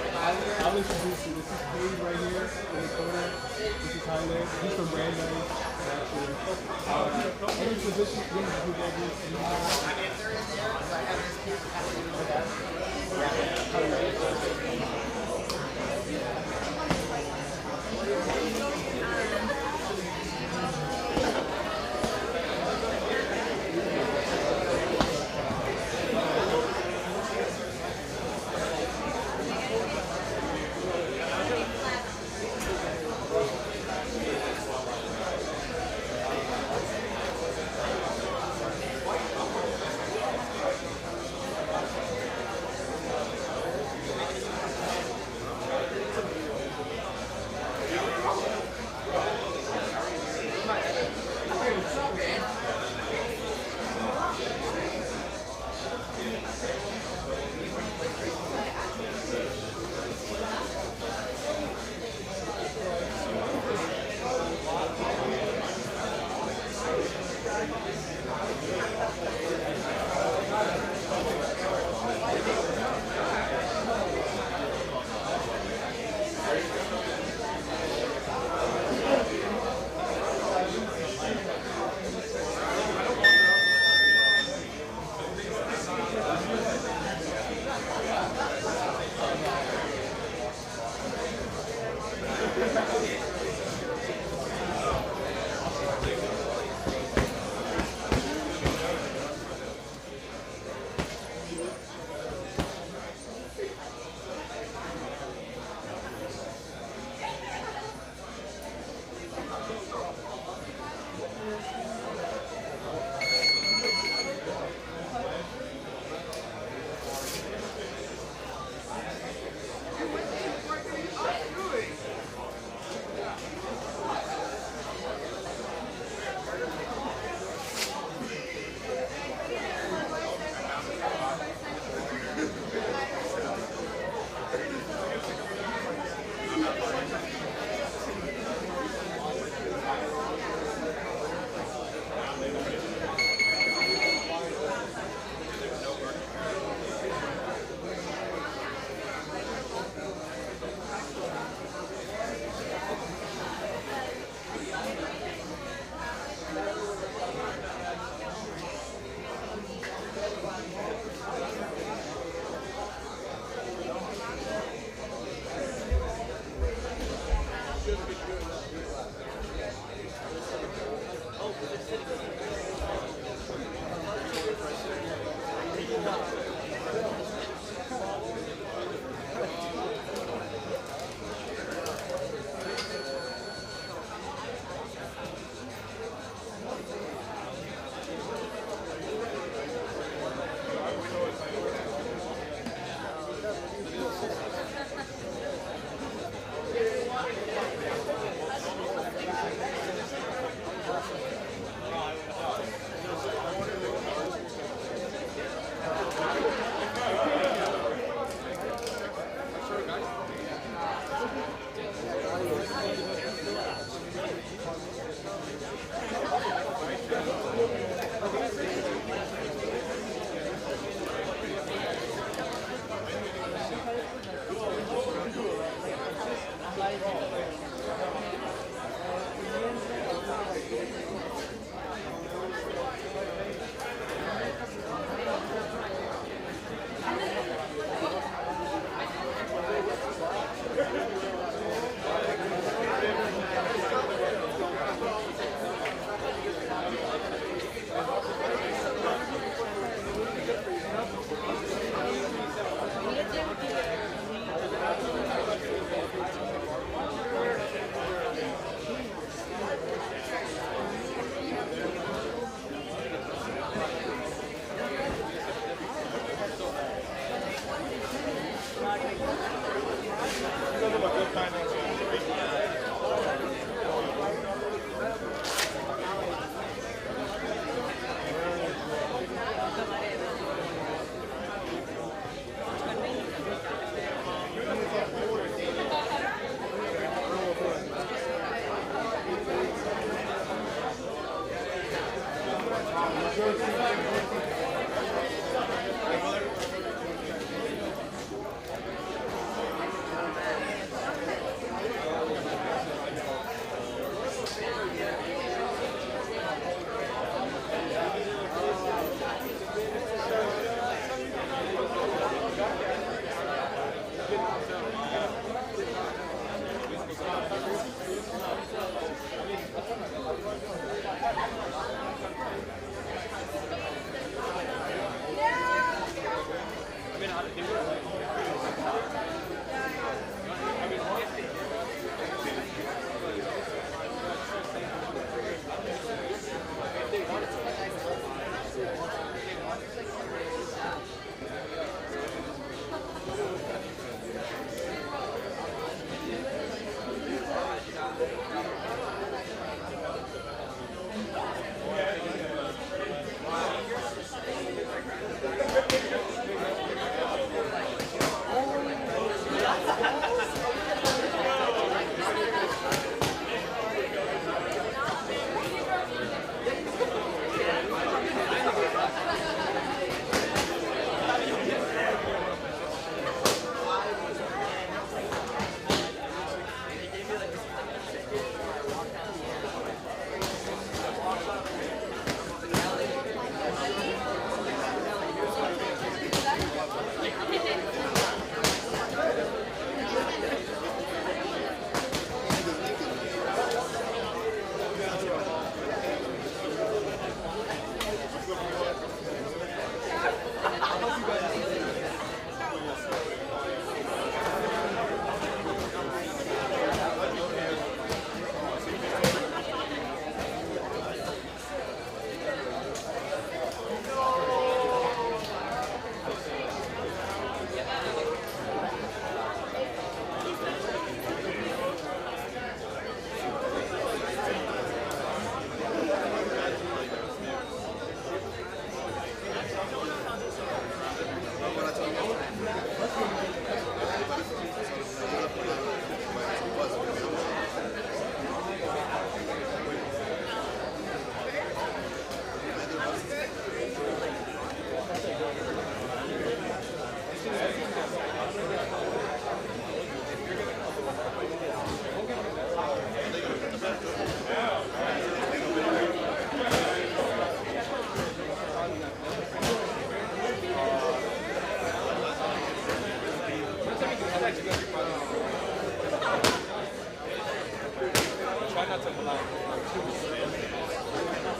I'll introduce you. This is Paige right here in the corner. This is Tyler. He's from Brandeis, actually. Any position, this is who that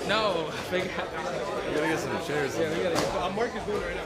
No, they got. We gotta get some chairs. Yeah, we gotta. I'm Marcus doing it right now.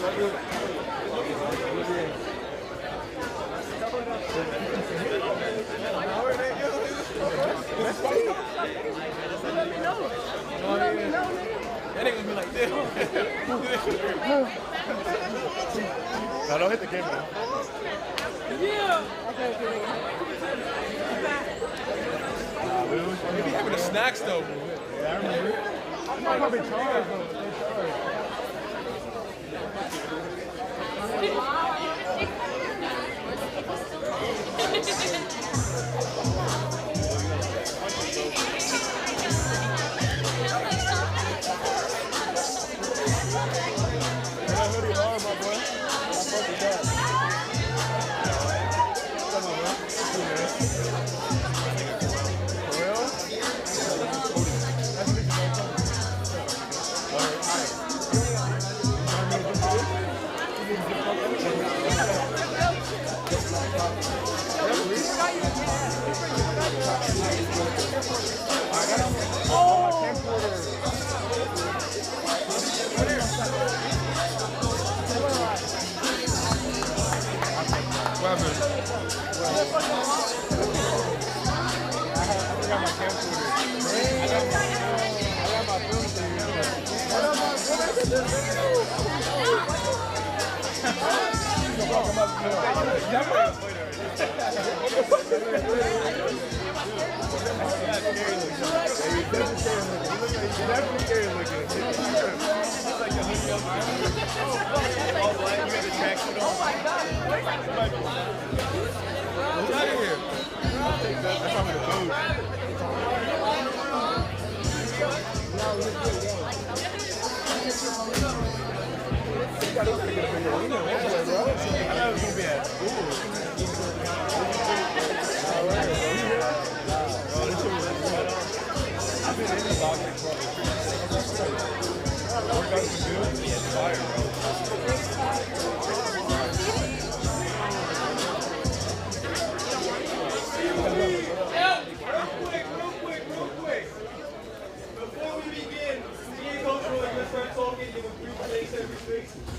We're good. That ain't gonna be like this. No, don't hit the camera. Yeah. You be having the snacks though. Yeah, I remember. I'm not gonna be charged though.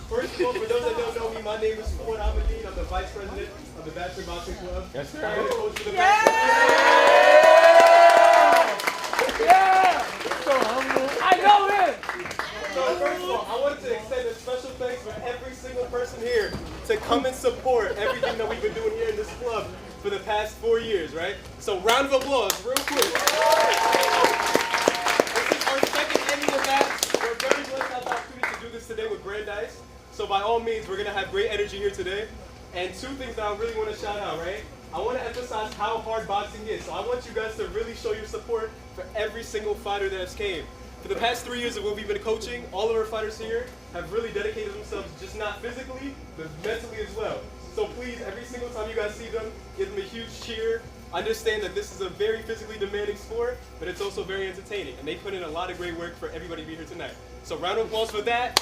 First of all, for those that don't know me, my name is Ford Abedin. I'm the vice president of the Babson Boxing Club. Yes, sir. I'm the coach for the Babson. Yeah! So humble. I know him! So first of all, I wanted to extend a special thanks for every single person here to come and support everything that we've been doing here in this club for the past 4 years, right? So round of applause, real quick. This is our second annual match. We're very blessed to have the opportunity to do this today with Brandeis. So by all means, we're gonna have great energy here today. And two things that I really want to shout out, right? I want to emphasize how hard boxing is. So I want you guys to really show your support for every single fighter that has came. For the past 3 years of what we've been coaching, all of our fighters here have really dedicated themselves, just not physically, but mentally as well. So please, every single time you guys see them, give them a huge cheer. Understand that this is a very physically demanding sport, but it's also very entertaining. And they put in a lot of great work for everybody to be here tonight. So round of applause for that.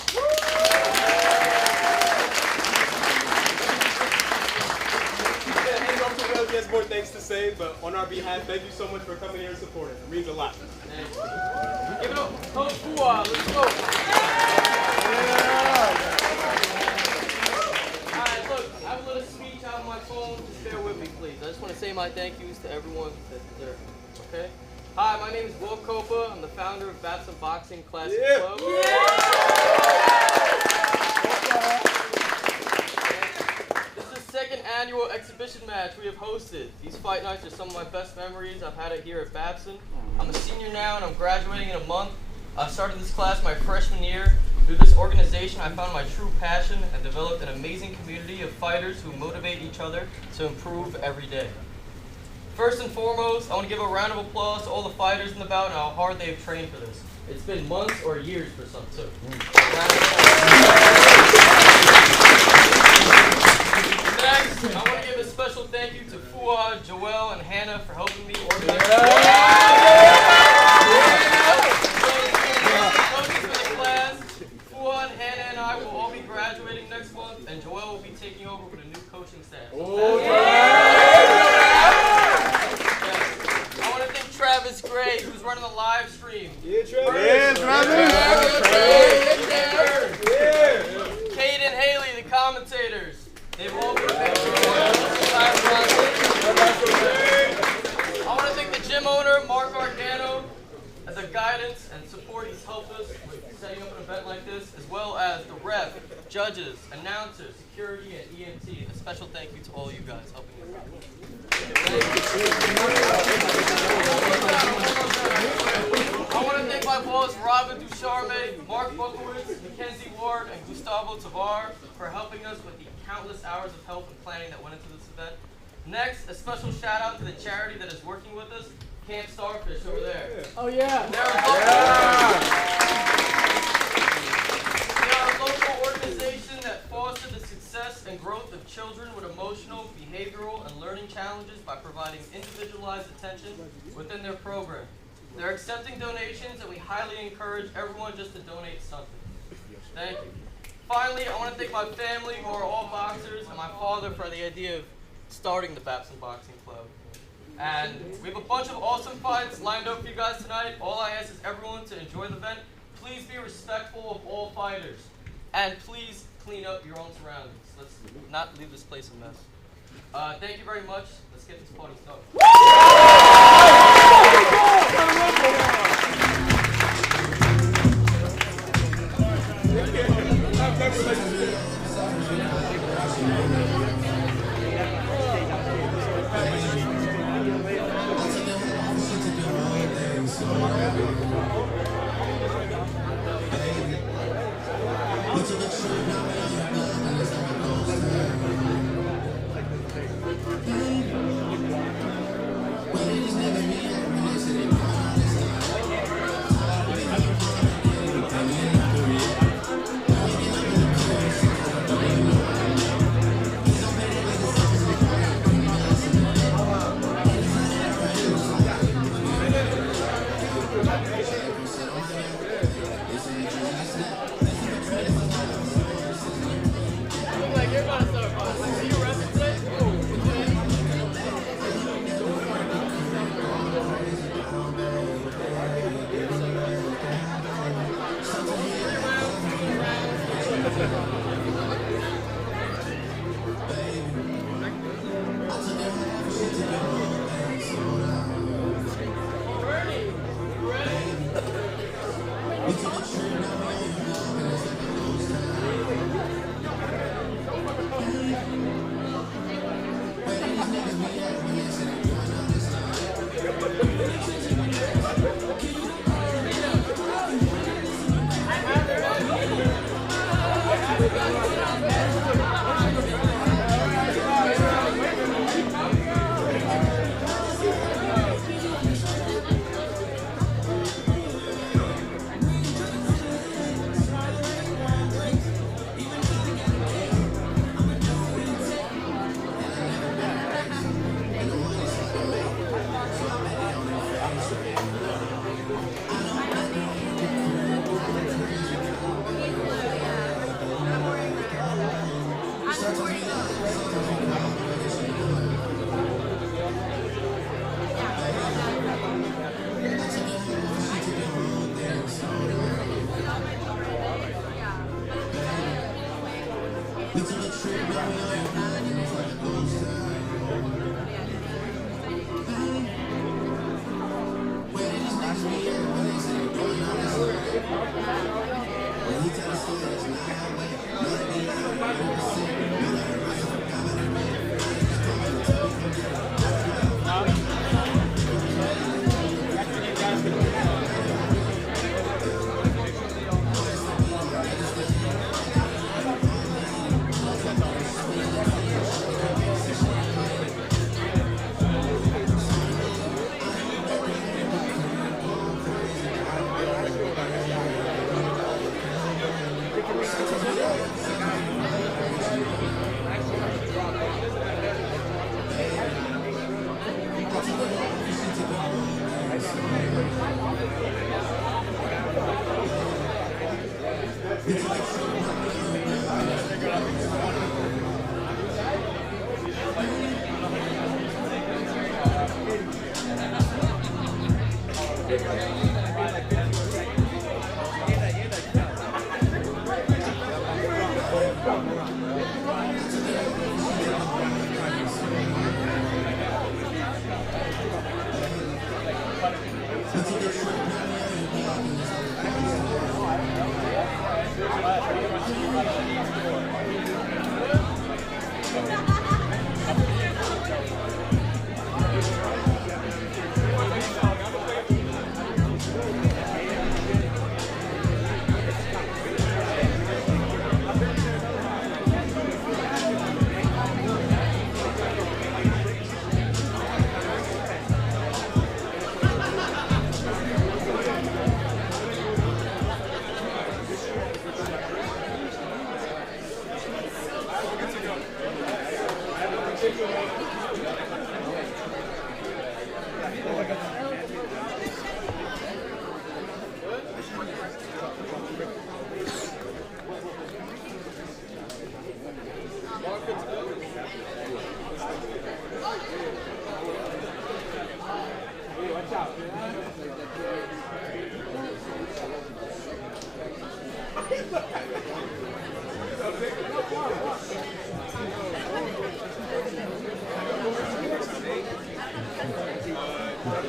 He has more things to say, but on our behalf, thank you so much for coming here and supporting. It means a lot. Give it up, Coach Fua. Let's go. Alright, look, I have a little speech out of my phone. Just bear with me, please. I just want to say my thank yous to everyone that's there. Okay? Hi, my name is Will Copa. I'm the founder of Babson Boxing Classic Club. Second annual exhibition match we have hosted. These fight nights are some of my best memories. I've had it here at Babson. I'm a senior now and I'm graduating in a month. I started this class my freshman year. Through this organization, I found my true passion and developed an amazing community of fighters who motivate each other to improve every day. First and foremost, I want to give a round of applause to all the fighters in the bout and how hard they have trained for this. It's been months or years for some too. Next, I want to give a special thank you to Fua, Joel, and Hannah for helping me organize coaches for the class. Fua and Hannah and I will all be graduating next month, and Joel will be taking over with a new coaching staff. I want to thank Travis Gray, who's running the live stream. Yeah, Travis. Kate and Haley, the commentators. They've all been I want to thank the gym owner, Mark Argano, as the guidance and support he's helped us with setting up an event like this, as well as the ref, judges, announcers, security, and EMT. A special thank you to all you guys helping us. I want to thank my boss, Robin Ducharme, Mark Buckowitz, Mackenzie Ward, and Gustavo Tavar for helping us with the countless hours of help and planning that went into this event. Next, a special shout out to the charity that is working with us, Camp Starfish over there. Oh yeah. They are a local organization that fosters the success and growth of children with emotional, behavioral, and learning challenges by providing individualized attention within their program. They're accepting donations, and we highly encourage everyone just to donate something. Thank you. Finally, I want to thank my family, who are all boxers, and my father for the idea of starting the Babson Boxing Club. And we have a bunch of awesome fights lined up for you guys tonight. All I ask is everyone to enjoy the event. Please be respectful of all fighters. And please clean up your own surroundings. Let's not leave this place a mess. Thank you very much. Let's get this party started.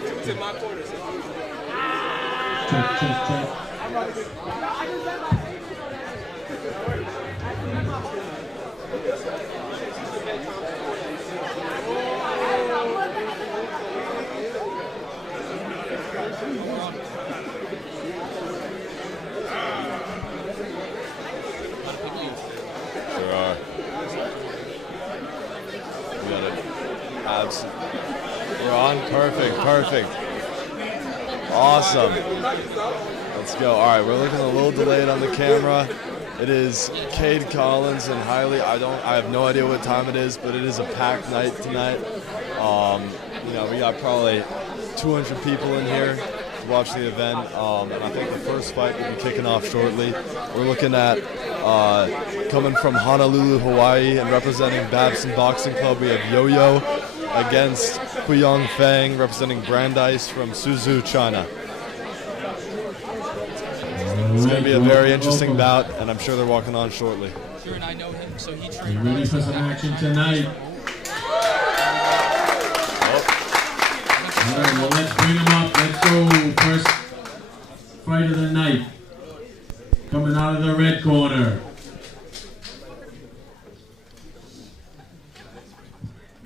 It's in my corner. Check. There are. We got it. Babson. We're on. Perfect. Awesome. Let's go. All right, we're looking a little delayed on the camera. It is Cade Collins and Hiley. I have no idea what time it is, but it is a packed night tonight. We got probably 200 people in here to watch the event, and I think the first fight will be kicking off shortly. We're looking at coming from Honolulu, Hawaii, and representing Babson Boxing Club. We have Yo-Yo against Kuyong Fang, representing Brandeis from Suzhou, China. It's going to be a very interesting bout, and I'm sure they're walking on shortly. Sure, and I know him, so he trained. Ready for some action tonight. All right, well, let's bring him up. Let's go. First fight of the night. Coming out of the red corner.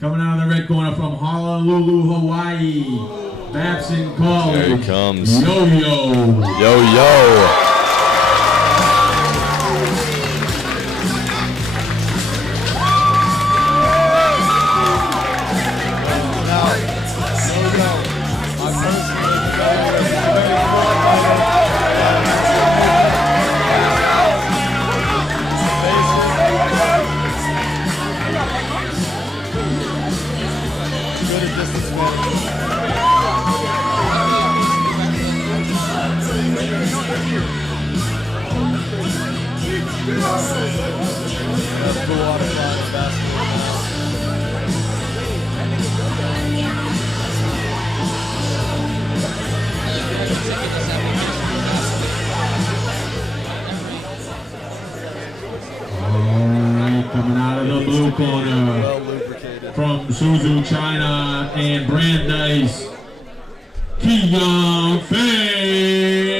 Coming out of the red corner from Honolulu, Hawaii. Babson Collins. There he comes. Yo-Yo. Yo-Yo. Coming out of the blue corner from Suzhou, China, and Brandeis, Kuyong Fang.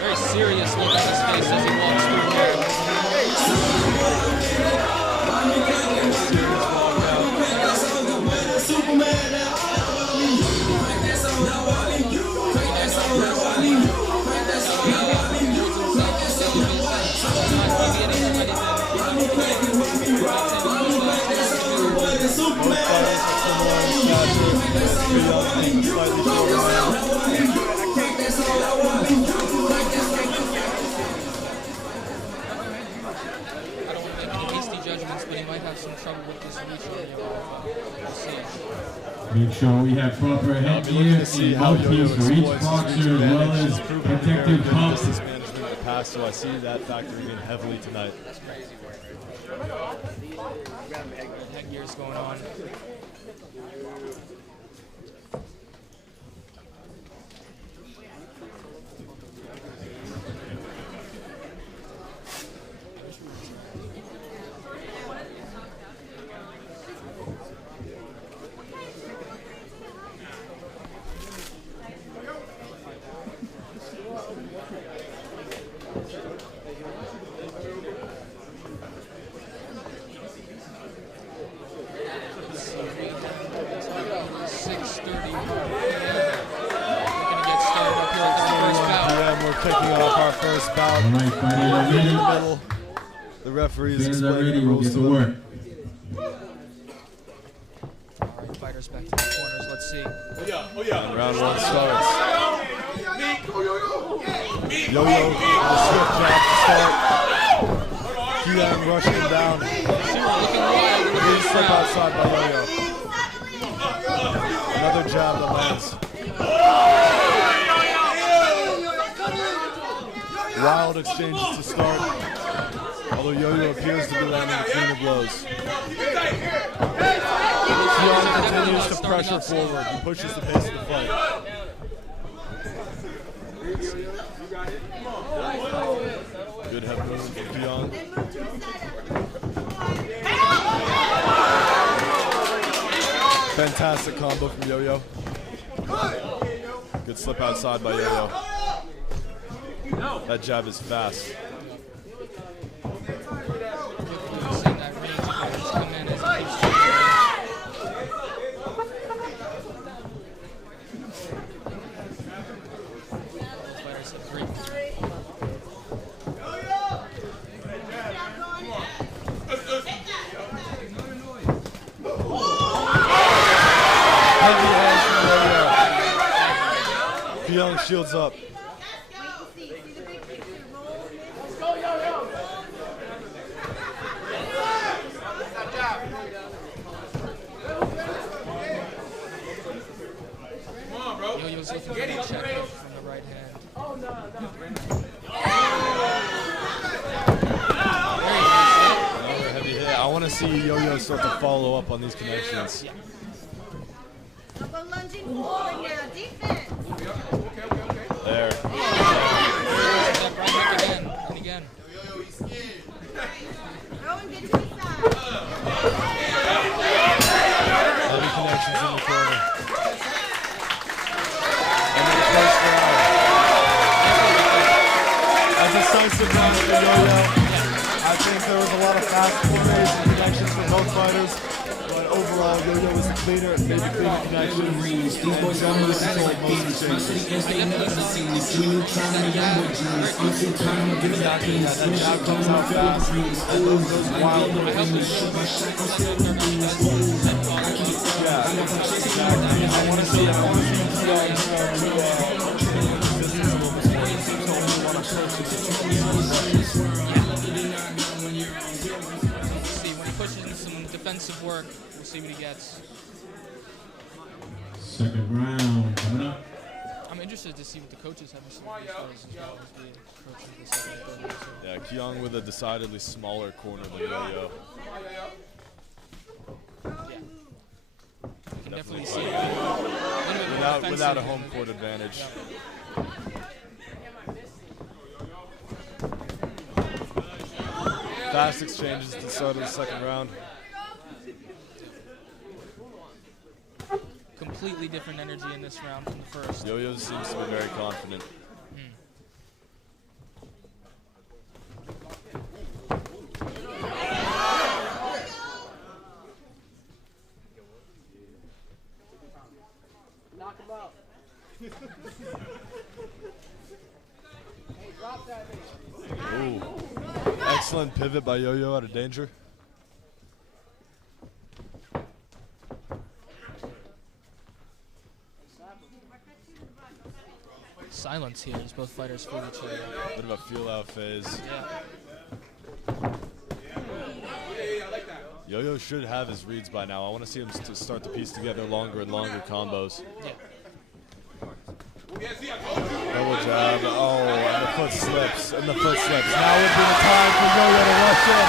Very serious look on his face as he walks through here. trouble with this reach area. We'll see. Make sure we have proper headgear and mouthpiece for each boxer, as well as protective cuffs. Distance management in the past, so I see that factoring in heavily tonight. That's crazy work right there. Headgear's going on. The referee is Fans are explaining ready, the we'll rules get to to them. work. All right, fighters back to the corners. Let's see. Oh yeah. And round one starts. Yo-yo, a swift jab to start. Keon rushing him down. Big step outside by Yo-yo. Another jab that lands. Wild exchanges to start, although Yo-Yo appears to be landing the cleaner blows. Keon continues to pressure forward and pushes the pace of the fight. Good head move from Keon. Fantastic combo from Yo-Yo. Good slip outside by Yo-Yo. That jab is fast. Keon shields up. Yo-Yo's looking for a check hook from the right hand. Another heavy hit. I want to see Yo-Yo start to follow up on these connections. There. Right hook again and again. Heavy connections in the corner. And then first round. A decisive round for Yo-Yo. I think there was a lot of fast forays and connections for both fighters. But overall, Yo-Yo was the cleaner and made the cleaner connections. These boys are moving like beans. My city ends, they never seen this. Give me new time, and young boy dreams. I'm too time, I'm giving out keys. Finish it, come on, feel the breeze. I get the wings. Shoot my shot, I'm still the beans. I keep it down. I got my chasing my dreams. I wanna see When he pushes into some defensive work, we'll see what he gets. Second round coming up. I'm interested to see what the coaches have to say about these fighters as well as we approach the second and third round. Yeah, Keon with a decidedly smaller corner than Yo-Yo. You can definitely see Without a home court advantage. Fast exchanges at the start of the second round. Completely different energy in this round from the first. Yo-Yo seems to be very confident. Knock him out. Ooh. Excellent pivot by Yo-Yo out of danger. Silence here as both fighters feel each other. Bit of a feel-out phase. Yeah. Yeah, I like that. Yo-Yo should have his reads by now. I want to see him start to piece together longer and longer combos. Yeah. Double jab. Oh, and the foot slips. And the foot slips. Now would be the time for Yo-Yo to rush in.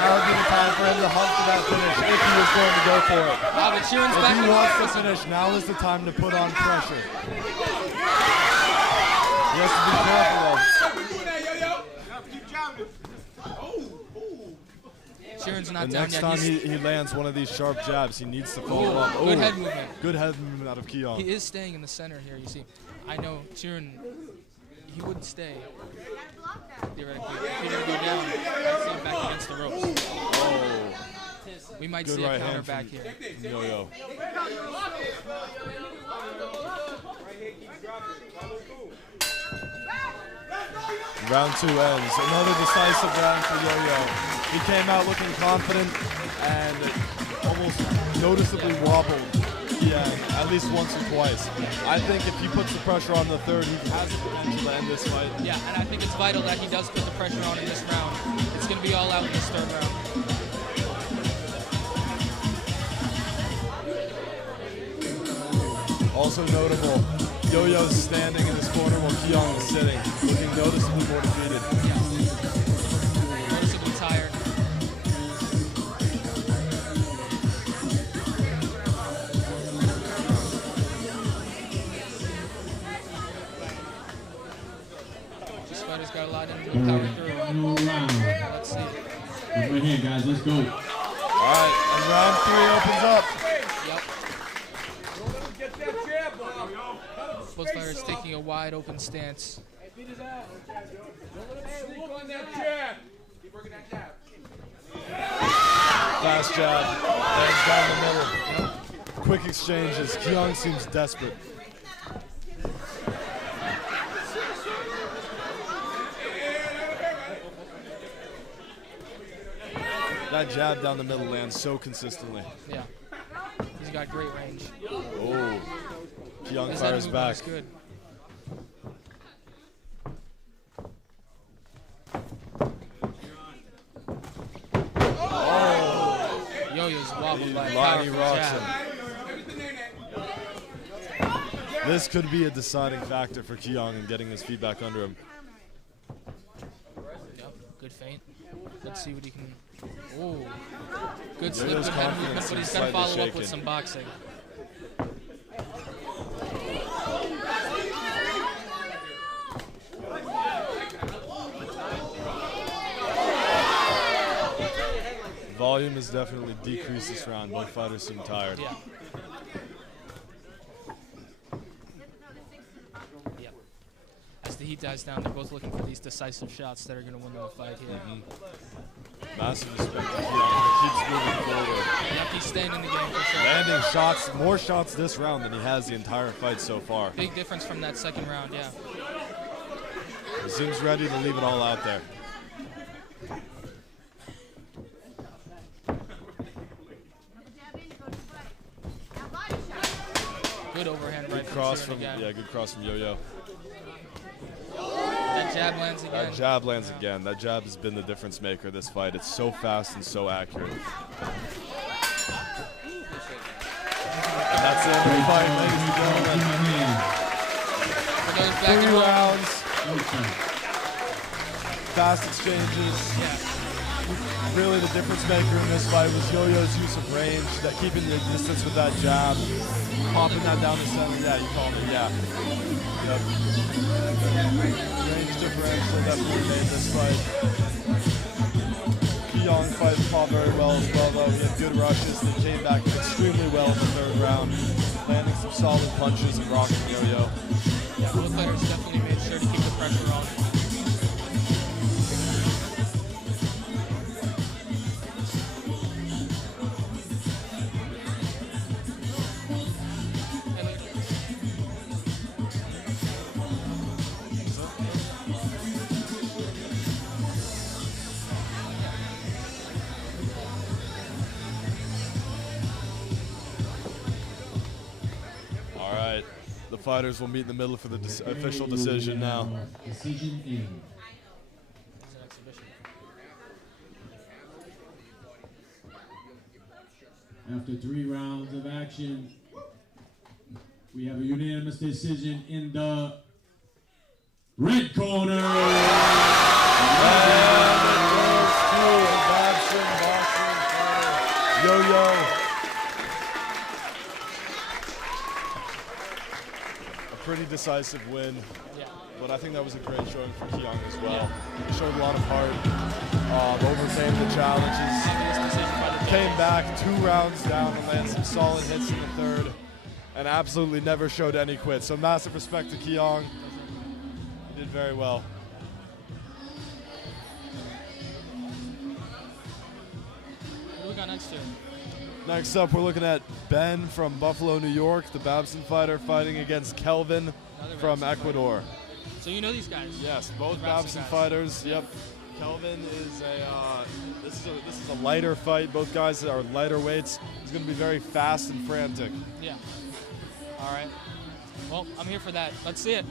Now would be the time for him to hunt for that finish if he was going to go for it. Wow, but Sheeran's back. If he wants to finish, now is the time to put on pressure. He has to be careful though. Sheeran's not The down next yet. time he lands one of these sharp jabs, he needs to follow up. Good Ooh, head movement. Good head movement out of Keong. He is staying in the center here, you see. I know Sheeran, he wouldn't stay, theoretically. If he didn't go down, I'd see him back against the ropes. Oh, We might good see a right counter hand back from here. Yo-Yo. Round 2 ends. Another decisive round for Yo-Yo. He came out looking confident and almost noticeably wobbled at least once or twice. I think if he puts the pressure on the third, he has the potential to end this fight. Yeah, and I think it's vital that he does put the pressure on in this round. It's going to be all out in this third round. Also notable, Yo-Yo's standing in this corner while Keong is sitting, looking noticeably more defeated. Yeah. Noticeably tired. This fighter's got a lot in him to power through. Let's see. Right here, guys. Let's go. All right, and round 3 opens up. Yep. Both fighters taking a wide open stance. Fast jab, and down the middle. Quick exchanges. Keong seems desperate. That jab down the middle lands so consistently. Yeah. He's got great range. Oh, Keong His fires head movement back. is good. Yo-Yo's wobbled by a Lonnie powerful rocks jab. him. This could be a deciding factor for Keong in getting his feet back under him. Yep, good feint. Let's see what he can. Oh, good slip Yo-Yo's of head confidence movement, but he's is got to slightly follow up shaken. with some boxing. Volume has definitely decreased this round. Both fighters seem tired. Yeah. Yep. As the heat dies down, they're both looking for these decisive shots that are going to win the fight here. Massive respect to Keong. He keeps moving forward. Yep, he's staying in the game for sure. Landing shots, more shots this round than he has the entire fight so far. Big difference from that second round, yeah. He seems ready to leave it all out there. Good overhand right Good cross from from again. good cross from Yo-Yo. That jab lands again. That jab lands again. That jab has been the difference maker this fight. It's so fast and so accurate. And that's the end of the fight, ladies and gentlemen. For those back at 3 home, rounds. Fast exchanges. yeah. Really, the difference maker in this fight was Yo-Yo's use of range, that keeping the distance with that jab, popping that down the center. Yeah, you called it. Yeah. Yep. Range differential definitely made this fight. Keong fought very well as well, though. He had good rushes. They came back extremely well in the third round, landing some solid punches and rocking Yo-Yo. Yeah, both fighters definitely made sure to keep the pressure on. All right, the fighters will meet in the middle for the official decision now. Decision in. It's an exhibition. After 3 rounds of action, we have a unanimous decision in the red corner. Babson boxing fighter, Yo-Yo. A pretty decisive win, but I think that was a great showing for Keong as well. He showed a lot of heart, overcame the challenges, came back 2 rounds down and landed some solid hits in the third, and absolutely never showed any quit. So massive respect to Keong. He did very well. What do we got next here? Next up, we're looking at Ben from Buffalo, New York, the Babson fighter, fighting against Kelvin from Ecuador. So you know these guys? Yes, both The Babson Babson guys. fighters. Yep. Kelvin is this is a lighter fight. Both guys are lighter weights. It's going to be very fast and frantic. Yeah. All right. Well, I'm here for that. Let's see it.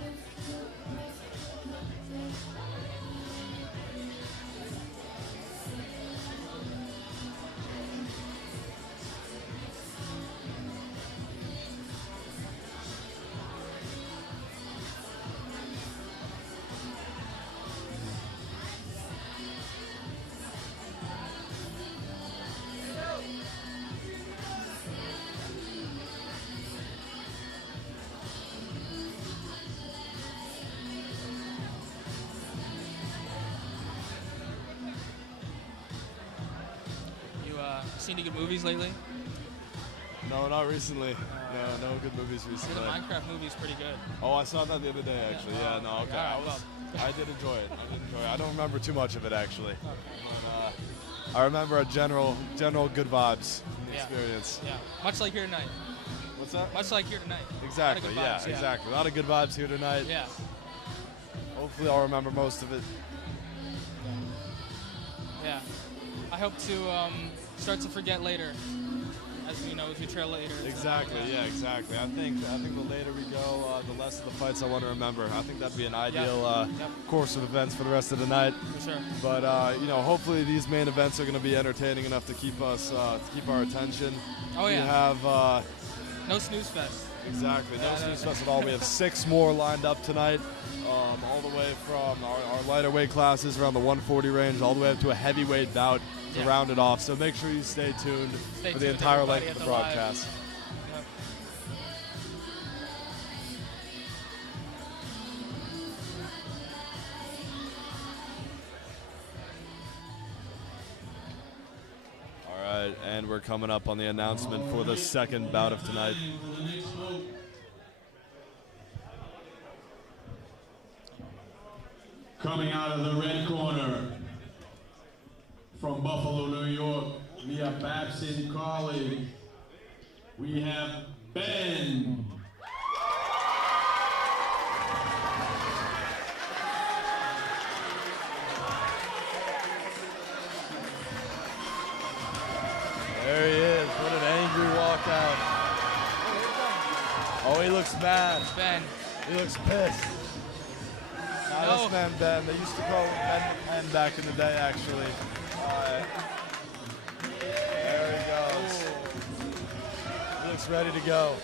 Seen any good movies lately? No, not recently. No good movies See, recently. the Minecraft movie's pretty good. Oh, I saw that the other day, actually. Yeah, no, okay. I did enjoy it. I don't remember too much of it, actually. But, I remember a general good vibes experience. Yeah. Much like here tonight. What's that? Much like here tonight. Exactly, A lot of good vibes, exactly. A lot of good vibes here tonight. Yeah. Hopefully I'll remember most of it. Yeah. I hope to start to forget later, as we trail later. Exactly, yeah, exactly. I think the later we go, the less of the fights I want to remember. I think that'd be an ideal course of events for the rest of the night. For sure. But hopefully these main events are going to be entertaining enough to keep us keep our attention. Oh yeah. We have no snooze fest. exactly no snooze fest at all. We have 6 more lined up tonight. All the way from our lighter weight classes around the 140 range, all the way up to a heavyweight bout to round it off. So make sure you stay tuned for the entire length of the broadcast. Yep. All right, and we're coming up on the announcement for the second bout of tonight. Coming out of the red corner, from Buffalo, New York, via Babson College, we have Ben. There he is. What an angry walkout. Oh, he looks mad. Ben. He looks pissed. Now this man Ben. They used to call him Ben back in the day, actually. There he goes. He looks ready to go.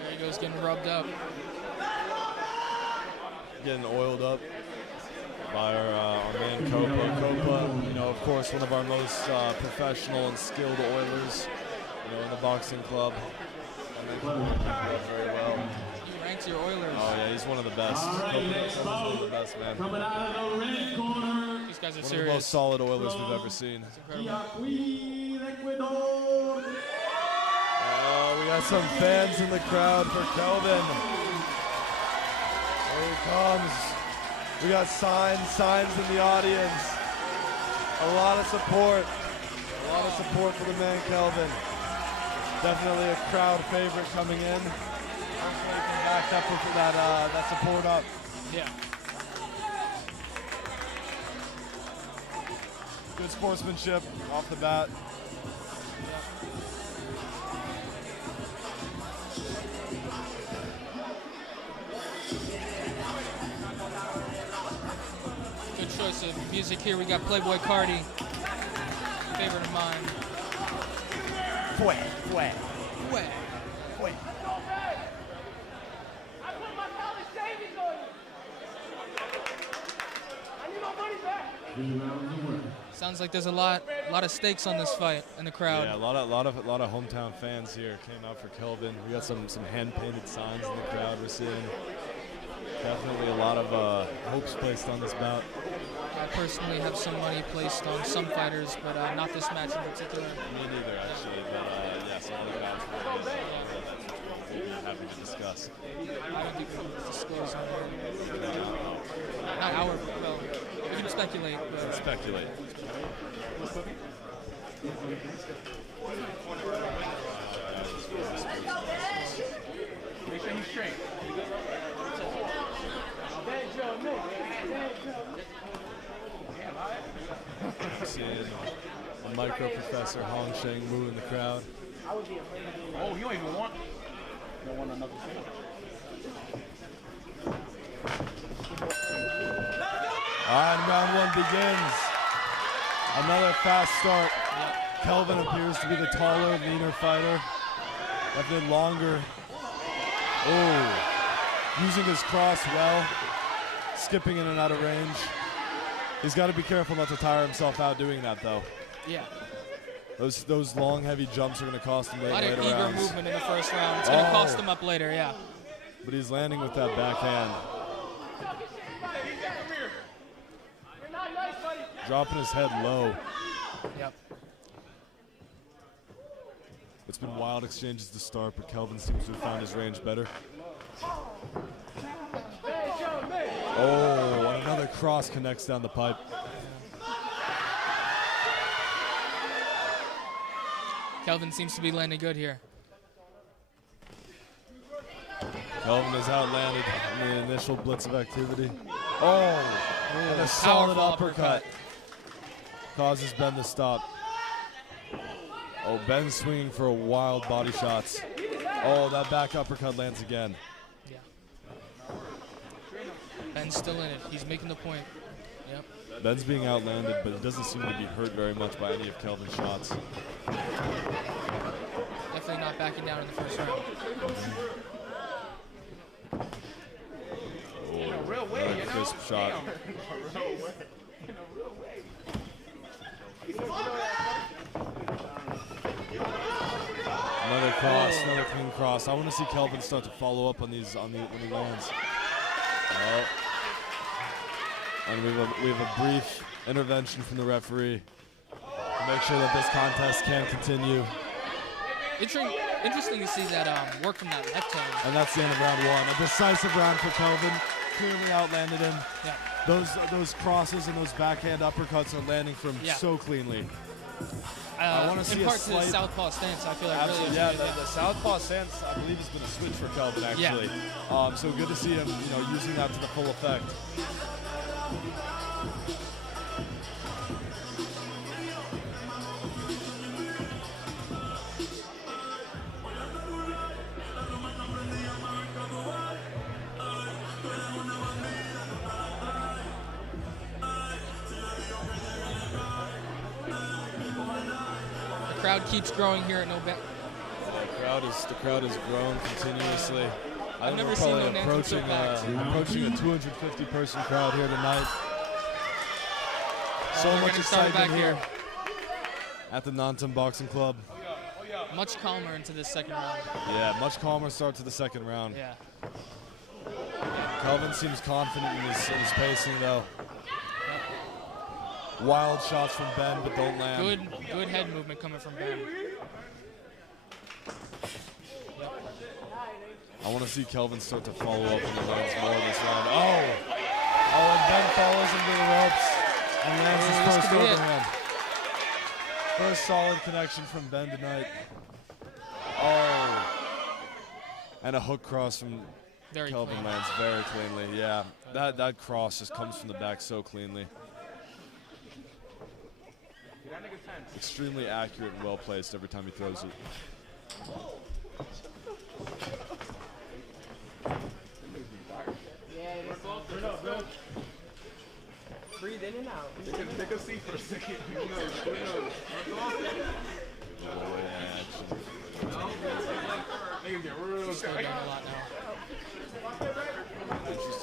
There he goes, getting rubbed up. Getting oiled up by our man Copa. Copa, of course, one of our most professional and skilled oilers, in the boxing club. And they do very well. You ranked your Oilers. Oh yeah, he's one of the best. Copa's one of the best, man. Coming out of the red corner, These guys are One of serious. the most solid oilers we've ever seen. Ecuador. We got some fans in the crowd for Kelvin. Here he comes. We got signs in the audience. A lot of support for the man Kelvin. Definitely a crowd favorite coming in. Hopefully he can back that support up. Yeah. Good sportsmanship off the bat. choice of music here. We got Playboy Cardi, favorite of mine. Fue. Wet. Sounds like there's a lot of stakes on this fight in the crowd. Yeah, a lot of hometown fans here came out for Kelvin. We got some hand-painted signs in the crowd we're seeing. Definitely a lot of hopes placed on this bout. I personally have some money placed on some fighters, but not this match in particular. Me neither, actually. But yeah, some other guys we'll be happy to discuss. I don't think we can disclose on there. Not our, well, we can speculate. But Speculate. Make sure he's straight. Seeing a micro professor Hong Sheng Mu in the crowd. Oh, you don't even want. Don't want another thing. All right, round one begins. Another fast start. Kelvin appears to be the taller, leaner fighter. Definitely longer. Oh, using his cross well. Skipping in and out of range. He's got to be careful not to tire himself out doing that, though. yeah, Those long, heavy jumps are going to cost him a lot later of eager rounds. movement in the first round. It's going to cost him up later, yeah. But he's landing with that backhand. Dropping his head low. Yep. It's been wild exchanges to start, but Kelvin seems to have found his range better. Oh, and another cross connects down the pipe. Kelvin seems to be landing good here. Kelvin is outlanded in the initial blitz of activity. Oh, and a solid Powerful uppercut. Causes Ben to stop. Oh, Ben's swinging for a wild body shots. Oh, that back uppercut lands again. Yeah. Ben's still in it. He's making the point. Yep. Ben's being outlanded, but he doesn't seem to be hurt very much by any of Kelvin's shots. Definitely not backing down in the first round. Real way, Another crisp shot. Another cross, another clean cross. I want to see Kelvin start to follow up on these when he lands. Oh. And we have a brief intervention from the referee to make sure that this contest can continue. Interesting to see that work from that left hand. And that's the end of round one. A decisive round for Kelvin. Clearly outlanded him. Yeah. Those crosses and those backhand uppercuts are landing from so cleanly. I want to see in a part to the slight. southpaw stance, I feel like Absolutely, really. yeah, the southpaw stance, I believe, has been a switch for Kelvin, actually. So good to see him, using that to the full effect. The crowd keeps growing here at No Bet. The crowd has grown continuously. I've never seen no Nantum so packed. Approaching a 250-person crowd here tonight. So We're much gonna start excitement back here at the Nantum Boxing Club. Much calmer into this second round. Yeah, much calmer start to the second round. Yeah. Kelvin seems confident in his pacing, though. Wild shots from Ben, but don't land. Good head movement coming from Ben. I want to see Kelvin start to follow up on the lands more this round. And Ben follows him to the ropes and lands his first overhand. First solid connection from Ben tonight. And a hook cross from Very Kelvin clean. lands very cleanly. Yeah, that cross just comes from the back so cleanly. Extremely accurate and well placed every time he throws it. breathe in and out. Take a seat for a second. Who knows? Niggas get real Slow down a lot now.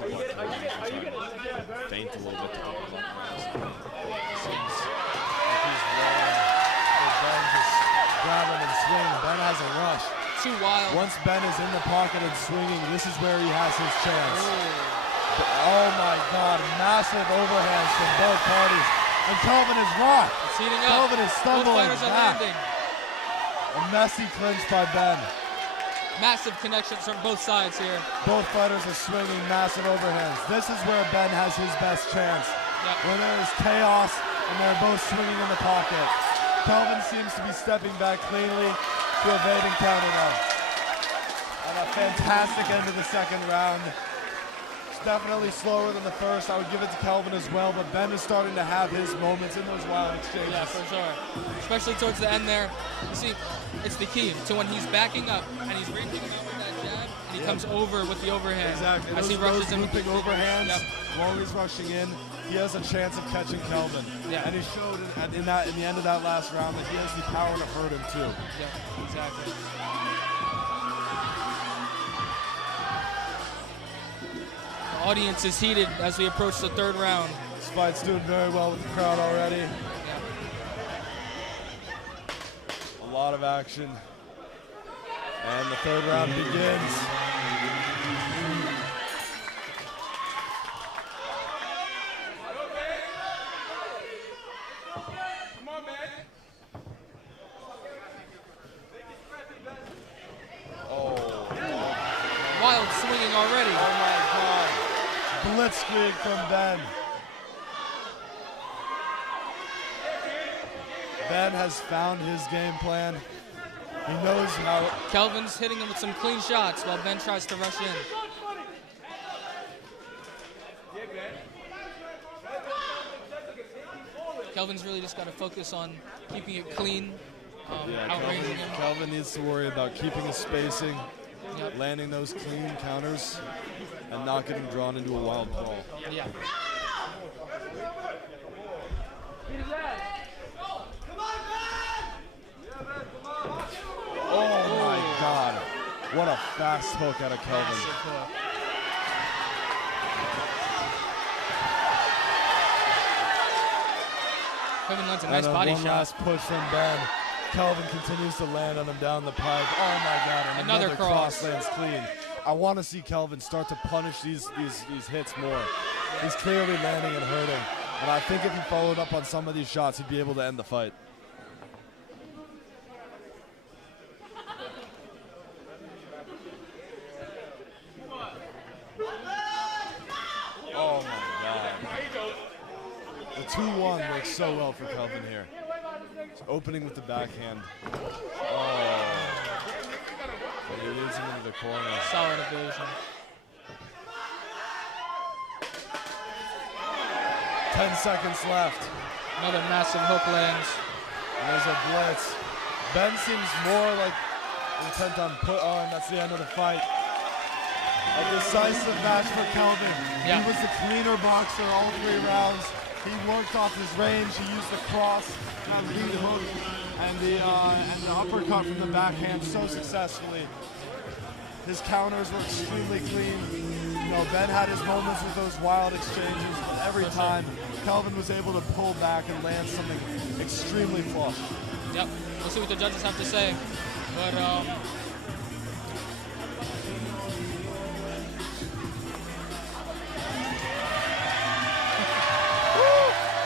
Are you gonna Faint a little bit. Ben just grab him and swing. Ben has a rush. Too wild. Once Ben is in the pocket and swinging, this is where he has his chance. Oh my God, massive overhands from both parties. And Kelvin is rocked. It's heating up. Kelvin is stumbling Both fighters are back. landing. A messy clinch by Ben. Massive connections from both sides here. Both fighters are swinging massive overhands. This is where Ben has his best chance. Yep. When there is chaos and they're both swinging in the pocket. Kelvin seems to be stepping back cleanly to evading counter now. And a fantastic end to the second round. It's definitely slower than the first. I would give it to Kelvin as well, but Ben is starting to have his moments in those wild exchanges. Yeah, for sure. Especially towards the end there. You see, it's the key to when he's backing up and he's reaching him out with that jab, and he comes over with the overhand. Exactly. As he rushes him with looping the overhands, Yep. while he's rushing in, he has a chance of catching Kelvin. Yeah. And he showed in the end of that last round that he has the power to hurt him too. Yeah, exactly. The audience is heated as we approach the third round. This fight's doing very well with the crowd already. Yeah. A lot of action. And the third round begins. Come on, man. Wild swinging already. Oh my God. Blitzkrieg from Ben. Ben has found his game plan. He knows how. Kelvin's hitting him with some clean shots while Ben tries to rush in. Kelvin's really just got to focus on keeping it clean, outranging him. Kelvin needs to worry about keeping his spacing, Yep. landing those clean counters, and not getting drawn into a wild brawl. Yeah. Oh my God. What a fast hook out of Kelvin. Massive hook. Kelvin lands a nice And body one shot. last push from Ben. Kelvin continues to land on him down the pipe. Oh my God, and Another another cross. lands clean. I want to see Kelvin start to punish these hits more. He's clearly landing and hurting. And I think if he followed up on some of these shots, he'd be able to end the fight. Oh my God. The 2-1 works so well for Kelvin here. He's opening with the backhand. Oh. But he leads him into the corner. Solid evasion. 10 seconds left. Another massive hook lands. And there's a blitz. Ben seems more like intent on and that's the end of the fight. A decisive match for Kelvin. Yeah. He was the cleaner boxer all 3 rounds. He worked off his range. He used the cross, the hook, and the uppercut from the backhand so successfully. His counters were extremely clean. You know, Ben had his moments with those wild exchanges, but every time Kelvin was able to pull back and land something extremely flush. Yep. We'll see what the judges have to say. But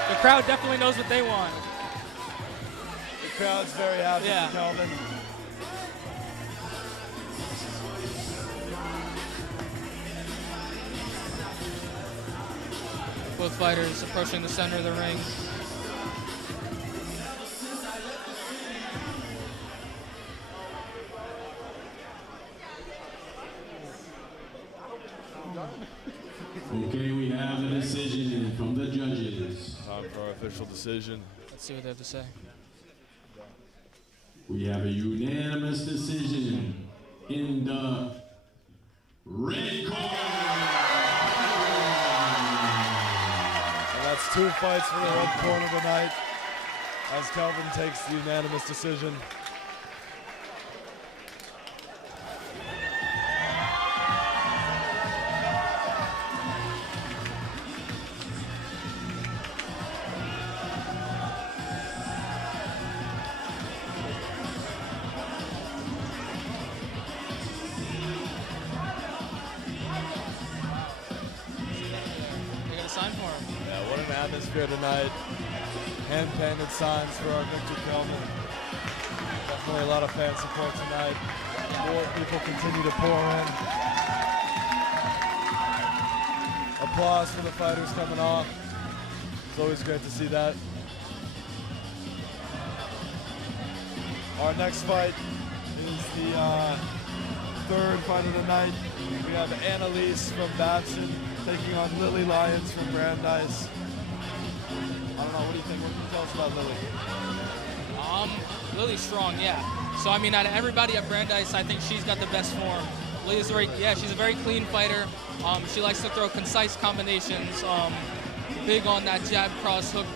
the crowd definitely knows what they want. The crowd's very happy Yeah. for Kelvin. Both fighters approaching the center of the ring. Okay, we have a decision from the judges. Time for our official decision. Let's see what they have to say. We have a unanimous decision in the red corner. And That's 2 fights for the red corner tonight as Kelvin takes the unanimous decision. They got a sign for him. Yeah, what an atmosphere tonight. Hand-painted signs for our Victor Kelvin. Definitely a lot of fan support tonight. More people continue to pour in. Applause for the fighters coming off. It's always great to see that. Our next fight is the third fight of the night. We have Annalise from Babson taking on Lily Lyons from Brandeis. I don't know, what do you think? What can you tell us about Lily? Lily's strong, yeah. So I mean, out of everybody at Brandeis, I think she's got the best form. Lily's she's a very clean fighter. She likes to throw concise combinations. Big on that jab, cross, hook,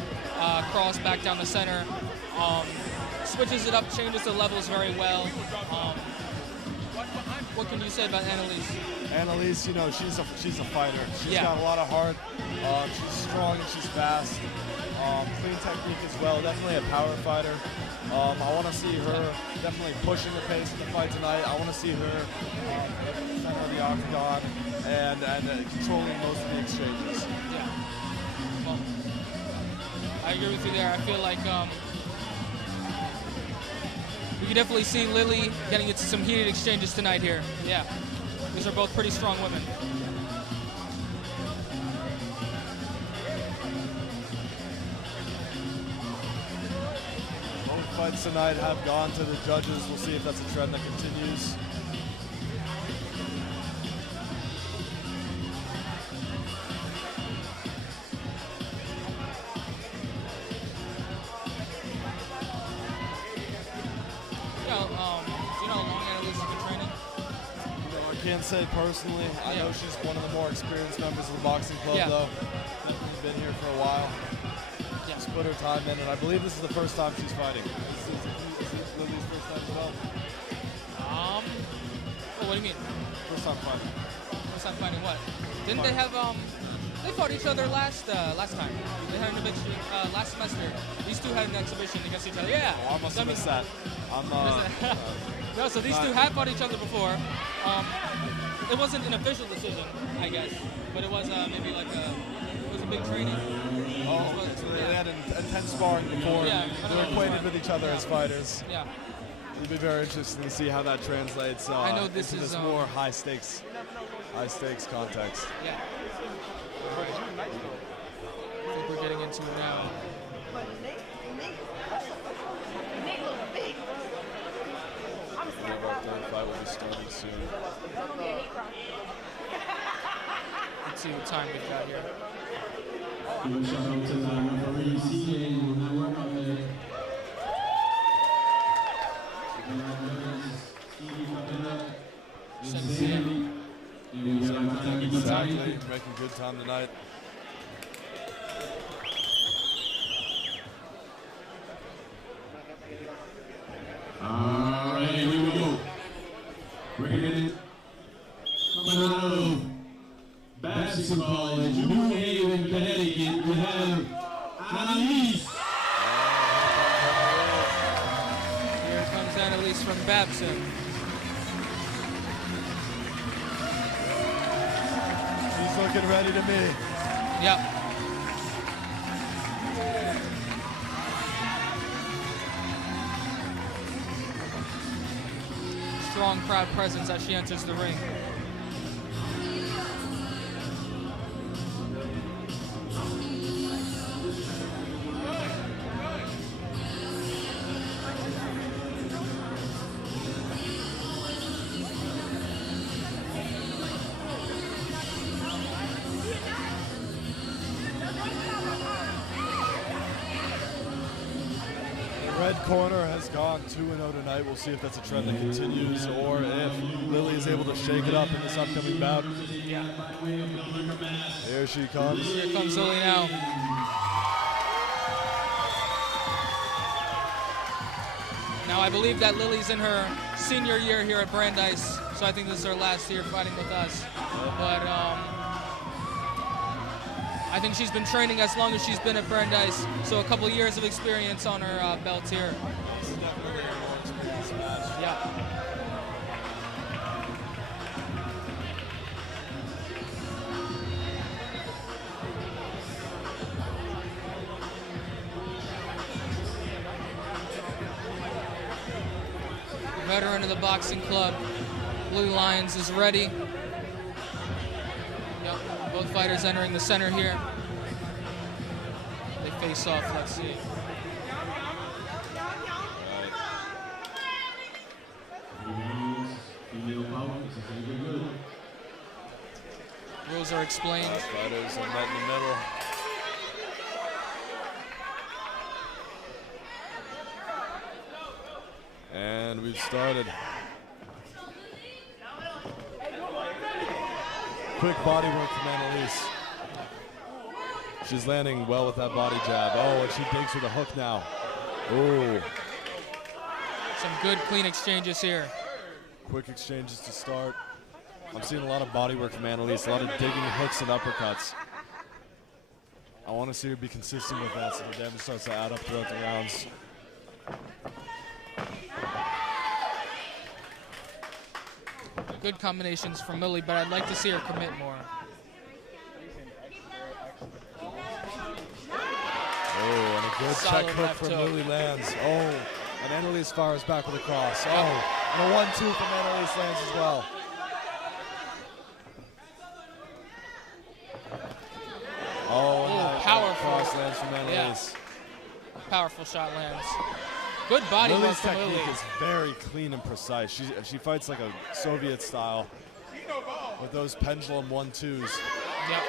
cross back down the center. Switches it up, changes the levels very well. What can you say about Annalise? Annalise, you know, she's a fighter. She's got a lot of heart. She's strong and she's fast. Clean technique as well. Definitely a power fighter. I want to see her definitely pushing the pace of the fight tonight. I want to see her at the center of the octagon and controlling most of the exchanges. Yeah. Well, I agree with you there. I feel like we can definitely see Lily getting into some heated exchanges tonight here. Yeah. These are both pretty strong women. Both fights tonight have gone to the judges. We'll see if that's a trend that continues. Do you know how long Annalise has been training? I can't say personally. I know she's one of the more experienced members of the boxing club, though. Definitely been here for a while. She's put her time in, and I believe this is the first time she's fighting. Is it Lily's first time as well? What do you mean? First time fighting. First time fighting what? Didn't they have they fought each other last time. They had an exhibition last semester. These two had an exhibition against each other. Yeah. Oh, I must have missed that. No, so these two have fought each other before. It wasn't an official decision, I guess, but it was maybe like it was a big training. Oh, so they had intense sparring before. Yeah, they're acquainted with each other as fighters. Yeah. It'll be very interesting to see how that translates. I know this into is this more high stakes context. Yeah. I think we're getting into it now. Our third fight will be starting soon. Let's see what time we've got here. Give a shout out to the referee, CJ, on that workout there. Exactly, making good time tonight. All right, here we go. Coming out of Babson College, New Haven, Connecticut, we have Annalise. Here comes Annalise from Babson. She's looking ready to me. Yep. Strong crowd presence as she enters the ring. Red corner has gone 2-0 tonight. We'll see if that's a trend that continues or if Lily is able to shake it up in this upcoming bout. Yeah. Here she comes. Here comes Lily now. Now I believe that Lily's in her senior year here at Brandeis, so I think this is her last year fighting with us. But I think she's been training as long as she's been at Brandeis, so a couple of years of experience on her belt here. This is definitely a more experienced match. Yeah. Veteran of the boxing club, Blue Lions is ready. Yep, both fighters entering the center here. They face off, let's see. Rules are explained. Fighters are met in the middle. And we've started. Quick body work from Annalise. She's landing well with that body jab. Oh, and she digs with a hook now. Oh. Some good, clean exchanges here. Quick exchanges to start. I'm seeing a lot of body work from Annalise, a lot of digging hooks and uppercuts. I want to see her be consistent with that so the damage starts to add up throughout the rounds. Good combinations from Lily, but I'd like to see her commit more. Oh, and a good Solid check hook left from hook. Lily lands. Oh, and Annalise fires back with a cross. Oh, and a 1-2 from Annalise lands as well. Oh, and that powerful. cross lands from Annalise. Powerful shot lands. Good body work Lily's from technique Lily. is very clean and precise. She fights like a Soviet style with those pendulum 1-2s. Yep.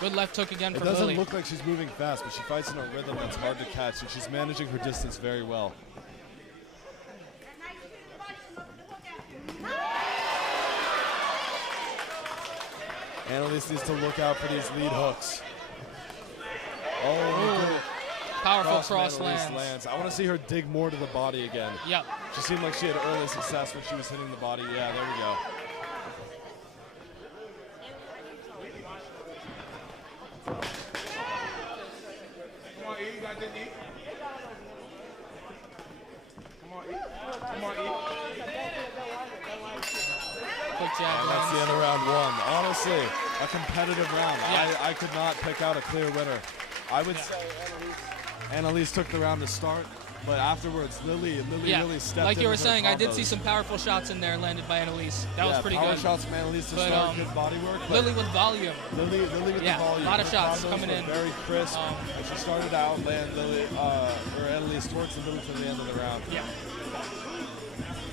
Good left hook again It from doesn't Lily. look like she's moving fast, but she fights in a rhythm that's hard to catch, and she's managing her distance very well. Annalise needs to look out for these lead hooks. Oh, good. Powerful from cross Annalise lands. I want to see her dig more to the body again. Yep. She seemed like she had early success when she was hitting the body. Yeah, there we go. Come on, E. You got this, E. Come on, E. Come on, E. Quick jab And that's the lands. end of round one. Honestly, a competitive round. Yeah. I could not pick out a clear winner. I would say Annalise took the round to start, but afterwards, Lily really stepped like in you were with her saying, I did see combos. some powerful shots in there landed by Annalise. That was pretty power good. shots from Annalise to But, start, good body work. but Lily with volume. Lily with the volume. a lot of Her shots combos coming were in. Very crisp. And she started to outland or Annalise towards the middle to the end of the round. Yeah.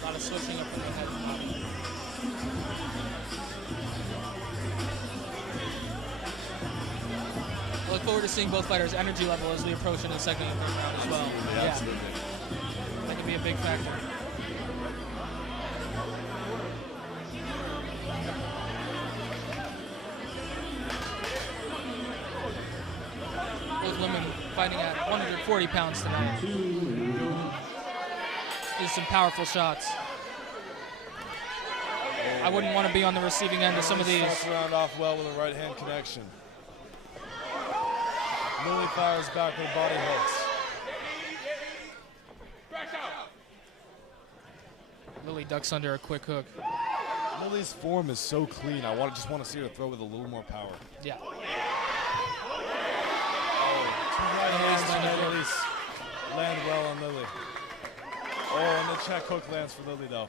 A lot of switching up from the head. I look forward to seeing both fighters' energy level as we approach in the second and third round as well. Yeah, absolutely. That could be a big factor. Both women fighting at 140 pounds tonight. These some powerful shots. I wouldn't want to be on the receiving end of some of these. Starts the round off well with a right hand connection. Lily fires back with body hooks. Lily ducks under a quick hook. Lily's form is so clean. I just want to see her throw with a little more power. Yeah. Two right hands from Annalise land well on Lily. Oh, and the check hook lands for Lily though.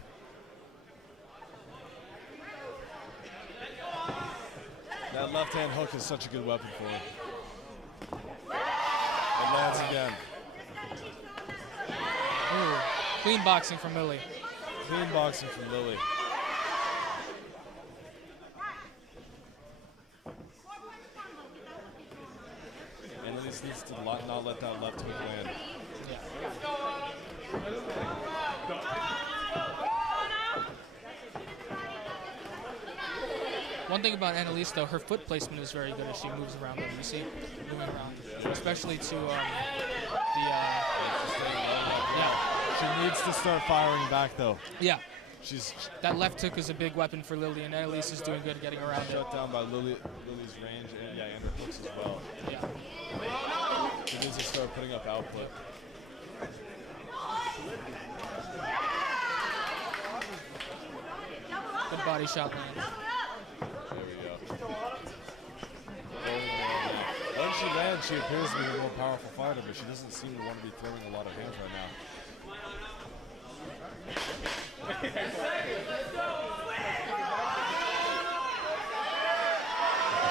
That left hand hook is such a good weapon for her. It lands again. Ooh, clean boxing from Lily. Clean boxing from Lily. just needs to not let that left hook land. One thing about Annalise, though, her foot placement is very good as she moves around. You see, moving around, especially to She needs to start firing back, though. Yeah. That left hook is a big weapon for Lily, and Annalise is doing good getting around it. Shut down by Lily's range and her hooks as well. Yeah. She needs to start putting up output. Good body shot land. There we go. When she lands, she appears to be a more powerful fighter, but she doesn't seem to want to be throwing a lot of hands right now.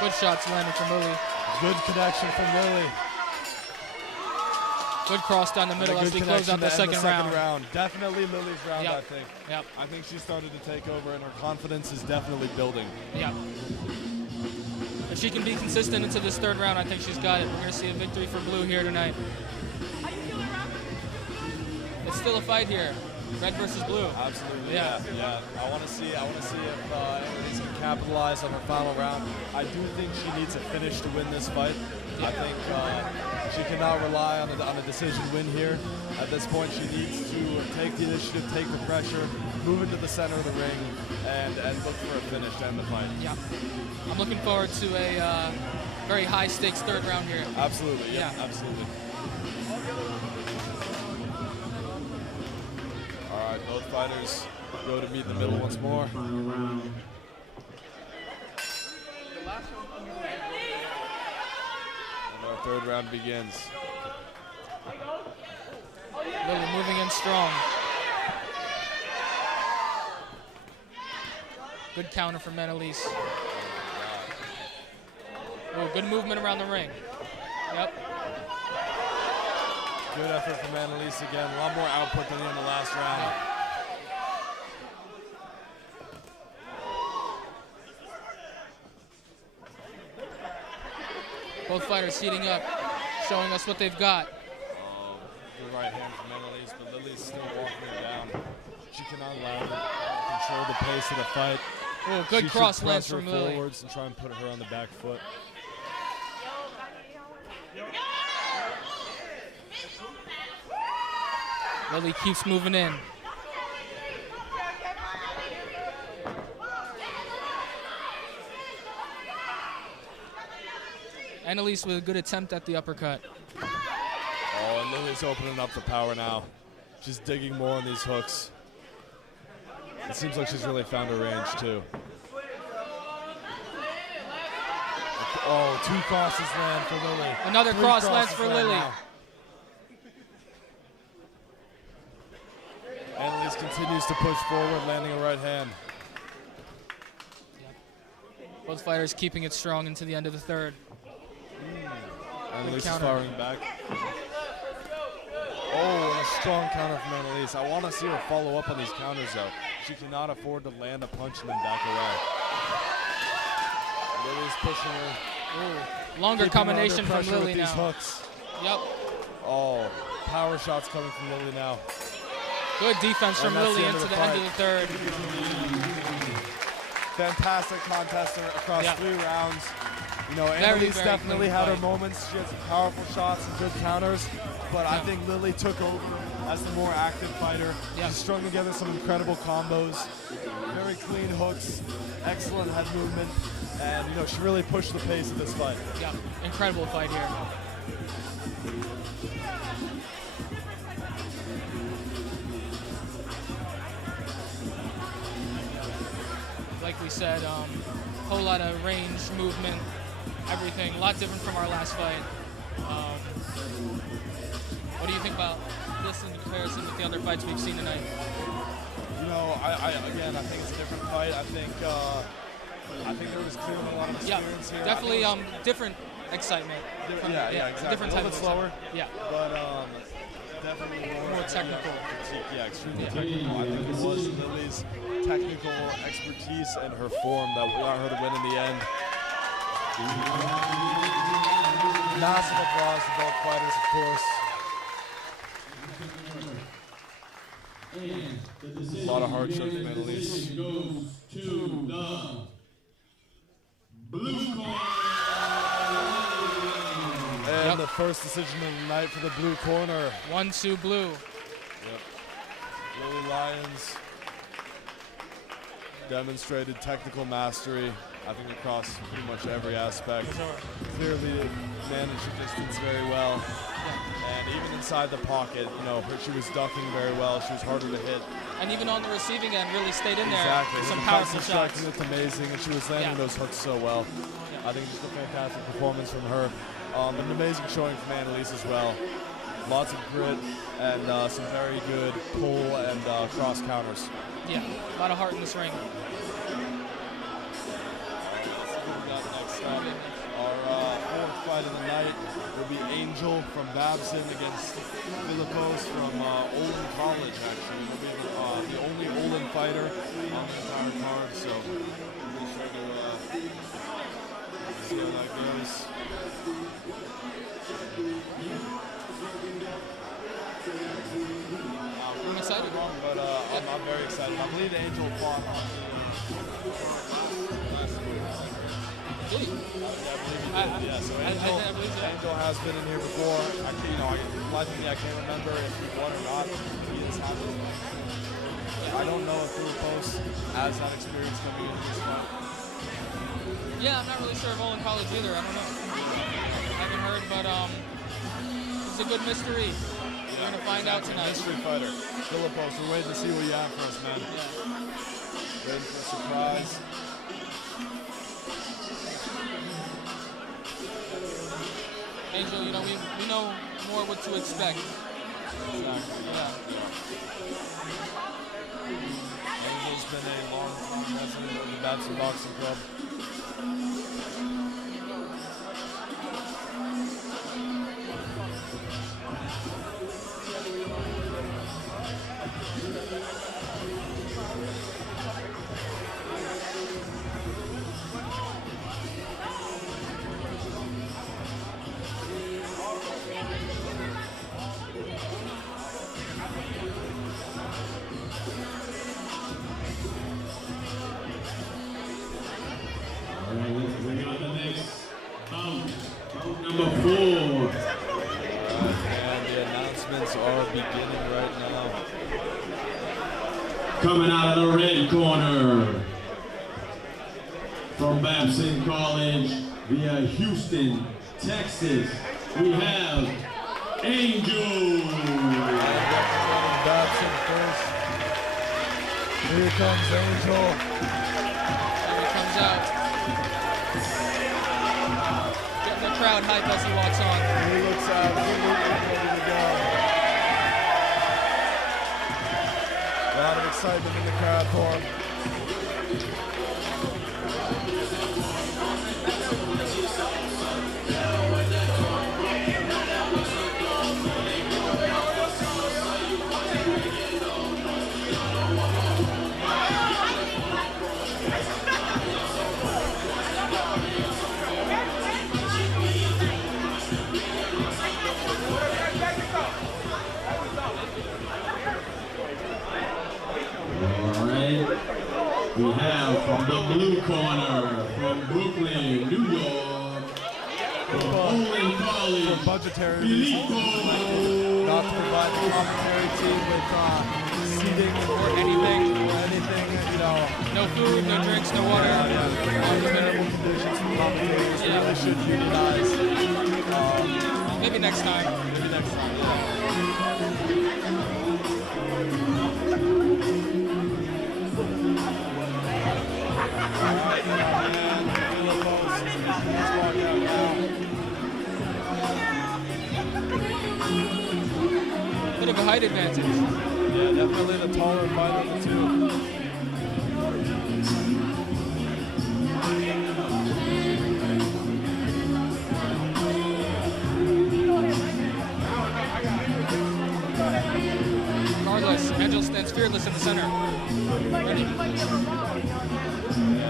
Good shots landing from Lily. Good connection from Lily. Good cross down the middle as we close out the second round. Definitely Lily's round, Yep. I think. Yep. I think she started to take over, and her confidence is definitely building. Yeah. If she can be consistent into this third round, I think she's got it. We're going to see a victory for Blue here tonight. It's still a fight here. Red versus Blue. Absolutely. Yeah. I want to see if Annalise can capitalize on her final round. I do think she needs a finish to win this fight. Yeah. I think she cannot rely on a decision win here. At this point, she needs to take the initiative, take the pressure, move into the center of the ring, and look for a finish to end the fight. Yeah. I'm looking forward to a very high stakes third round here. Absolutely. Yeah. Absolutely. All right, both fighters go to meet in the middle once more. And our third round begins. Lily moving in strong. Good counter from Annalise. Oh, good movement around the ring. Yep. Good effort from Annalise again. A lot more output than in the last round. Both fighters heating up, showing us what they've got. Good right hand from Annalise, but Lily's still walking her down. She cannot allow her to control the pace of the fight. Oh, good cross lands from from Lily. Forwards and try and put her on the back foot. Lily keeps moving in. Annalise with a good attempt at the uppercut. Oh, and Lily's opening up the power now. She's digging more on these hooks. It seems like she's really found her range, too. Oh, two crosses land for Lily. Another cross lands for Lily. Now. Annalise continues to push forward, landing a right hand. Both fighters keeping it strong into the end of the third. Annalise is firing back. Oh, and a strong counter from Annalise. I want to see her follow up on these counters, though. She cannot afford to land a punch and then back away. Lily's pushing her. Ooh, longer combination from Lily now. These hooks. Yep. Oh, power shots coming from Lily now. Good defense from Lily into the end of the third. Fantastic contest across 3 rounds. You know, Very, Annalise very definitely clean had her fight. moments. She had some powerful shots and good counters, but I think Lily took over as the more active fighter. She strung together some incredible combos, very clean hooks, excellent head movement, and you know she really pushed the pace of this fight. Yeah, incredible fight here. Like we said, whole lot of range, movement, everything. A lot different from our last fight. What do you think about this in comparison with the other fights we've seen tonight? You know, I think it's a different fight. I think there was clearly a lot of experience here. Definitely different excitement. Exactly. Different type a little bit of slower. Yeah. But definitely more technical. Yeah, extremely technical. I think it was Lily's technical expertise and her form that got her the win in the end. Massive applause to both fighters, of course. A lot of hardship for Annalise. Goes to the blue corner. And the first decision of the night for the blue corner. 1-2 blue. Yep. Lily Lyons demonstrated technical mastery, I think, across pretty much every aspect. Clearly managed the distance very well. And even inside the pocket, you know, she was ducking very well. She was harder to hit. And even on the receiving end, really stayed in there. Exactly. With some Her powerful defensive shots. striking looked amazing, and she was landing those hooks so well. I think just a fantastic performance from her. An amazing showing from Annalise as well. Lots of grit and some very good pull and cross counters. Yeah, a lot of heart in this ring. Next up, our fourth fight of the night will be Angel from Babson against Philippos from Olin College, actually. Will be the only Olin fighter on the entire card, so we'll be sure to see how that goes. I'm excited. But I'm very excited. I believe Angel fought on last week. Did he? Yeah, so Angel has been in here before. I can't remember if he won or not. He has had his I don't know if Philippos has that experience coming into this fight. Yeah, I'm not really sure of Olin College either. I don't know. I haven't heard, but it's a good mystery. We're going to find out tonight. Mystery fighter. Philippos, we're waiting to see what you have for us, man. Yeah. Waiting for a surprise. Angel, you know, we know more what to expect. Exactly. Yeah. Angel's been a long-time resident of the Babson Boxing Club. Number 4. And the announcements are beginning right now. Coming out of the red corner from Babson College via Houston, Texas, we have Angel. Babson first. Here comes Angel. Here he comes out. Getting the crowd hype as he walks on. He looks absolutely ready to go. A lot of excitement in the crowd for him. We have from the blue corner, from Brooklyn, New York, from Olin College, for budgetary reasons, not to provide the commentary team with seating or anything, you know. No food, no drinks, no water. Unbearable conditions for commentators. We really should utilize. Maybe next time. Maybe next time, yeah. Bit of a height advantage. Yeah, definitely the taller fighter of the two. Regardless, Angel stands fearless in the center. Ready. Yeah,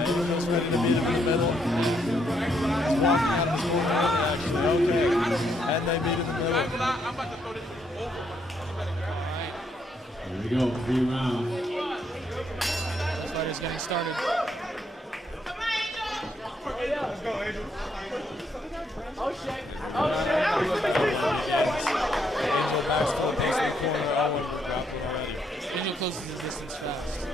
he was ready to meet him in the middle. He's walking out of his corner, actually. Okay. and they meet in the middle. I'm about to throw this over. Here we go, 3 rounds. This fight is getting started. Let's go, Angel. Angel backs to the post in the corner. Owen will drop it already. Angel closes his distance fast.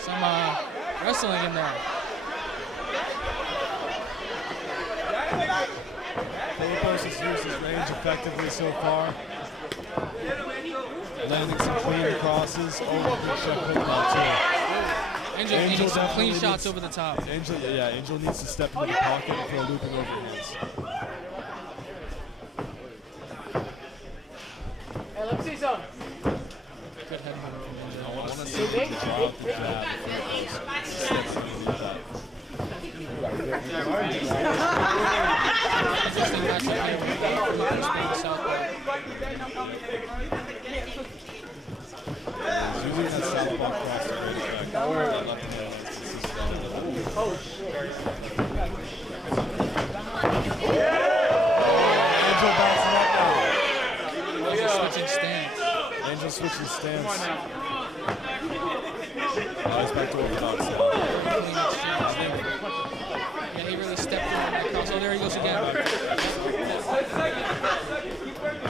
Some wrestling in there. Philippos has used his range effectively so far. Landing some clean crosses. Oh, big shot put him out too. Angel needing some clean shots over the top. Angel needs to step into the pocket and throw looping overhands. Hey, let me see some. Good head movement from Angel. I want to see him drop the jab. Interesting matchup here with the southpaw. He's using that southpaw cross to great effect. Oh, shit. Angel bouncing up now. Angel switching stance. Angel switching stance. Nice back to orthodox. Clean exchange there. Yeah, he really stepped in on that cross. Oh, there he goes again.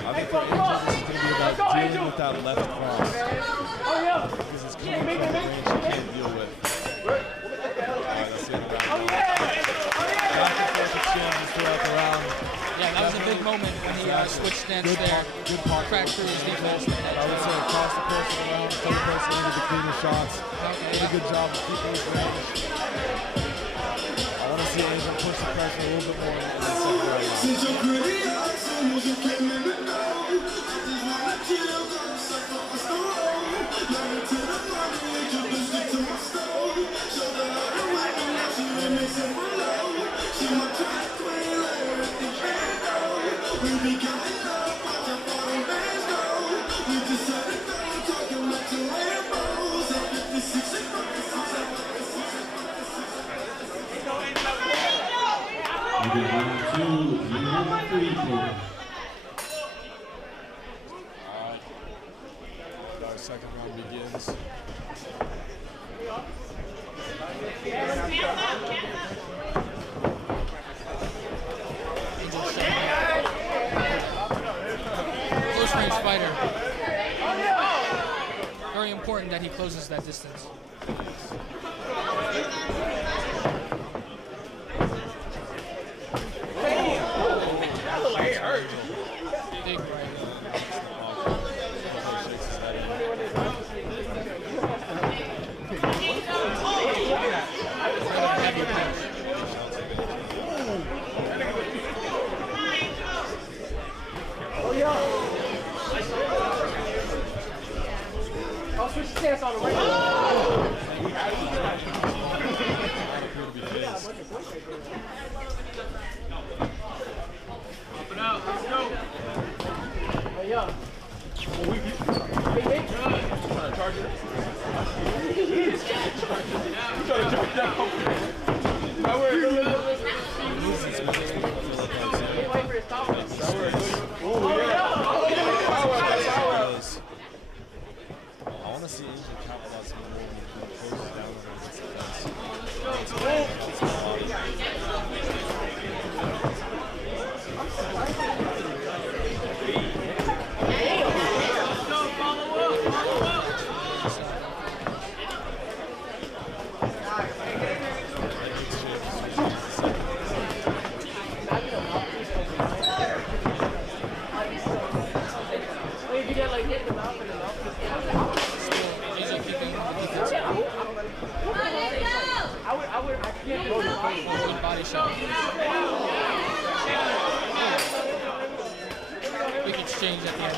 I think for Angel, this is going to be about dealing with that left cross. Because it's coming from a range he can't deal with. Alright, let's see the round. Back and forth exchanges throughout the round. Yeah, that was a big moment when he switched stance there. Good pocket. Cracked through his defense. I would say across the course of the round, Philippos landed the cleaner shots. Did a good job of keeping his range. I want to see Angel push the pressure a little bit more in the second round. Since you're pretty hot, soon as you came in the door, I just wanna chill, got stuck on my stove. Married to the money, Angel been stick to my stove. Showed her how to work and now she let me sit below. She my track queen, let her at the bando. We be counting up, watch how far the bands go. We just had it down, talking about two Lambos. At 56 and 56. Okay, round 2, number 3, folks. Alright. Our second round begins. Close range fighter. Very important that he closes that distance. Big right. Heavy punch. I'll switch stance on him right now. Hey, yo. Big, big. Trying to charge it. Trying to jump down. Wait for his top. I want to see Angel capitalize more when he closes down the If you get like hit in the mouth and the mouth. Angel keeping the defense. I can't go to the body. Good body shot. Big exchange at the end.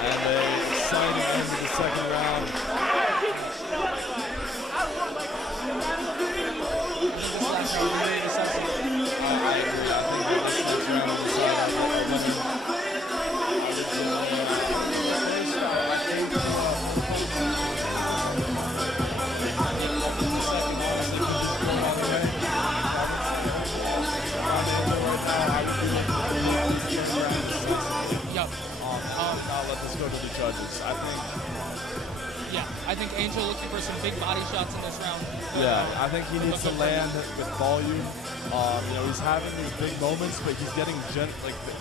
And a exciting end to the second round. Angel looking for some big body shots in this round. Yeah, I think he needs to land with volume. You know, he's having these big moments, but he's getting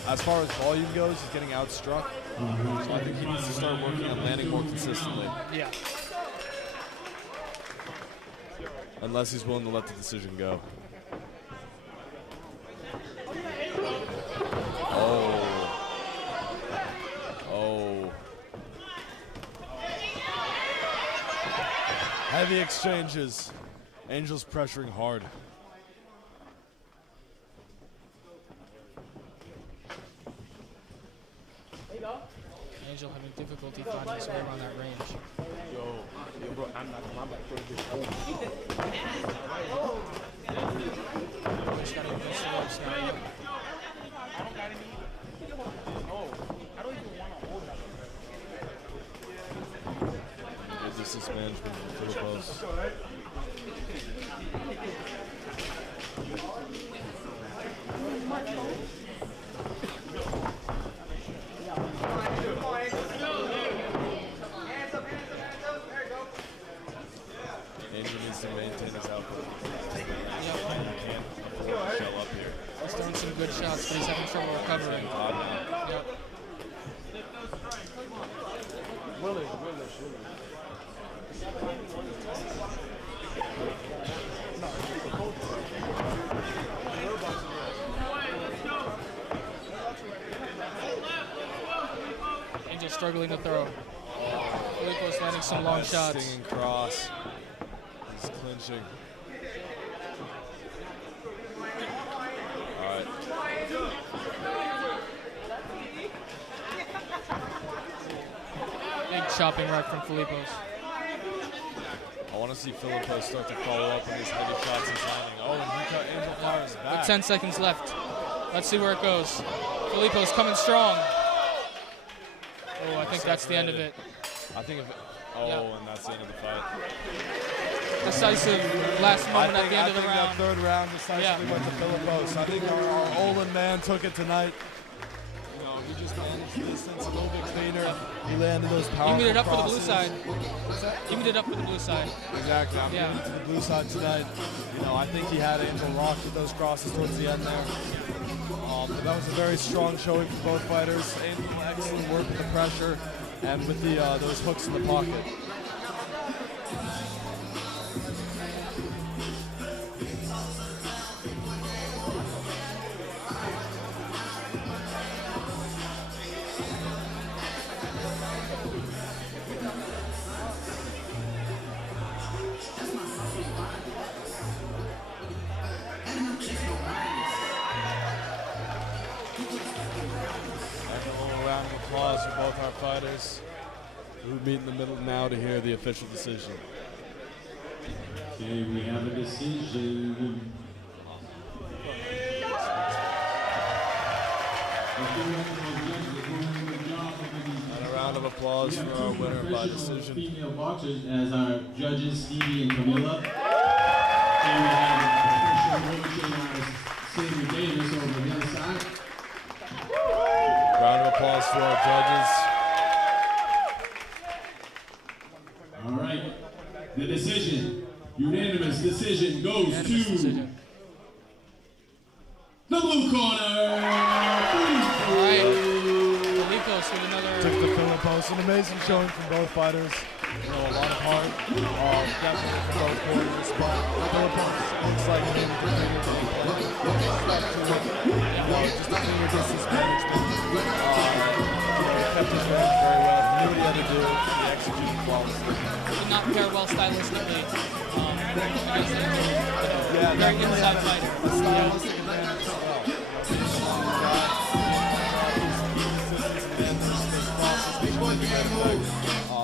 as far as volume goes, he's getting outstruck. So I think he needs to start working on landing more consistently. Yeah. Unless he's willing to let the decision go. Oh. Heavy exchanges. Angel's pressuring hard. Angel having difficulty finding his way around that range. Yo, bro, I'm not my back for this. Just gotta go slow, slow. I don't got any. No, I don't even want to hold that. Good distance management from Filipos. Angel needs to maintain his output. Can't shell up here. He's throwing some good shots, but he's having trouble recovering. Yep. Angel struggling to throw. Filipos landing some long shots. Stinging cross. He's clinching. All right. Big chopping right from Filipos. I want to see Filipos start to follow up on these heavy shots he's landing. Oh, and he cut Angel Fires back. With 10 seconds left. Let's see where it goes. Filipos coming strong. Oh, I think that's the end of it. I think if and that's the end of the fight. Decisive last moment at the end of the I think round. that third round decisively went to Filipos. I think our Olin man took it tonight. You know, he just managed the distance a little bit cleaner. He landed those powerful He meted up for the blue crosses. side. He meted up for the blue side. Exactly. I'm leaning to the blue side tonight. You know, I think he had Angel locked with those crosses towards the end there. But that was a very strong showing for both fighters. Angel, excellent work with the pressure and with the those hooks in the pocket. Round of applause for both our fighters who meet in the middle now to hear the official decision. Okay, we have a decision. And a round of applause for our winner by decision. Female boxers as our judges, Stevie and Camilla. And we have Sadie Davis over the other side. Round of applause for our judges. All right. The decision, unanimous decision, goes to the blue corner. All right. Filipos with another. Took the Filipos. An amazing showing from both fighters. You know, a lot of heart, definitely from both corners. But Filipos looks like he needed to bring it to the play. Just a cleaner distance management. He kept his range very well. He knew what he had to do. He executed flawlessly. Did not pair well stylistically. Against Angel. Yeah, Very definitely inside had fighter. a stylistic advantage as well.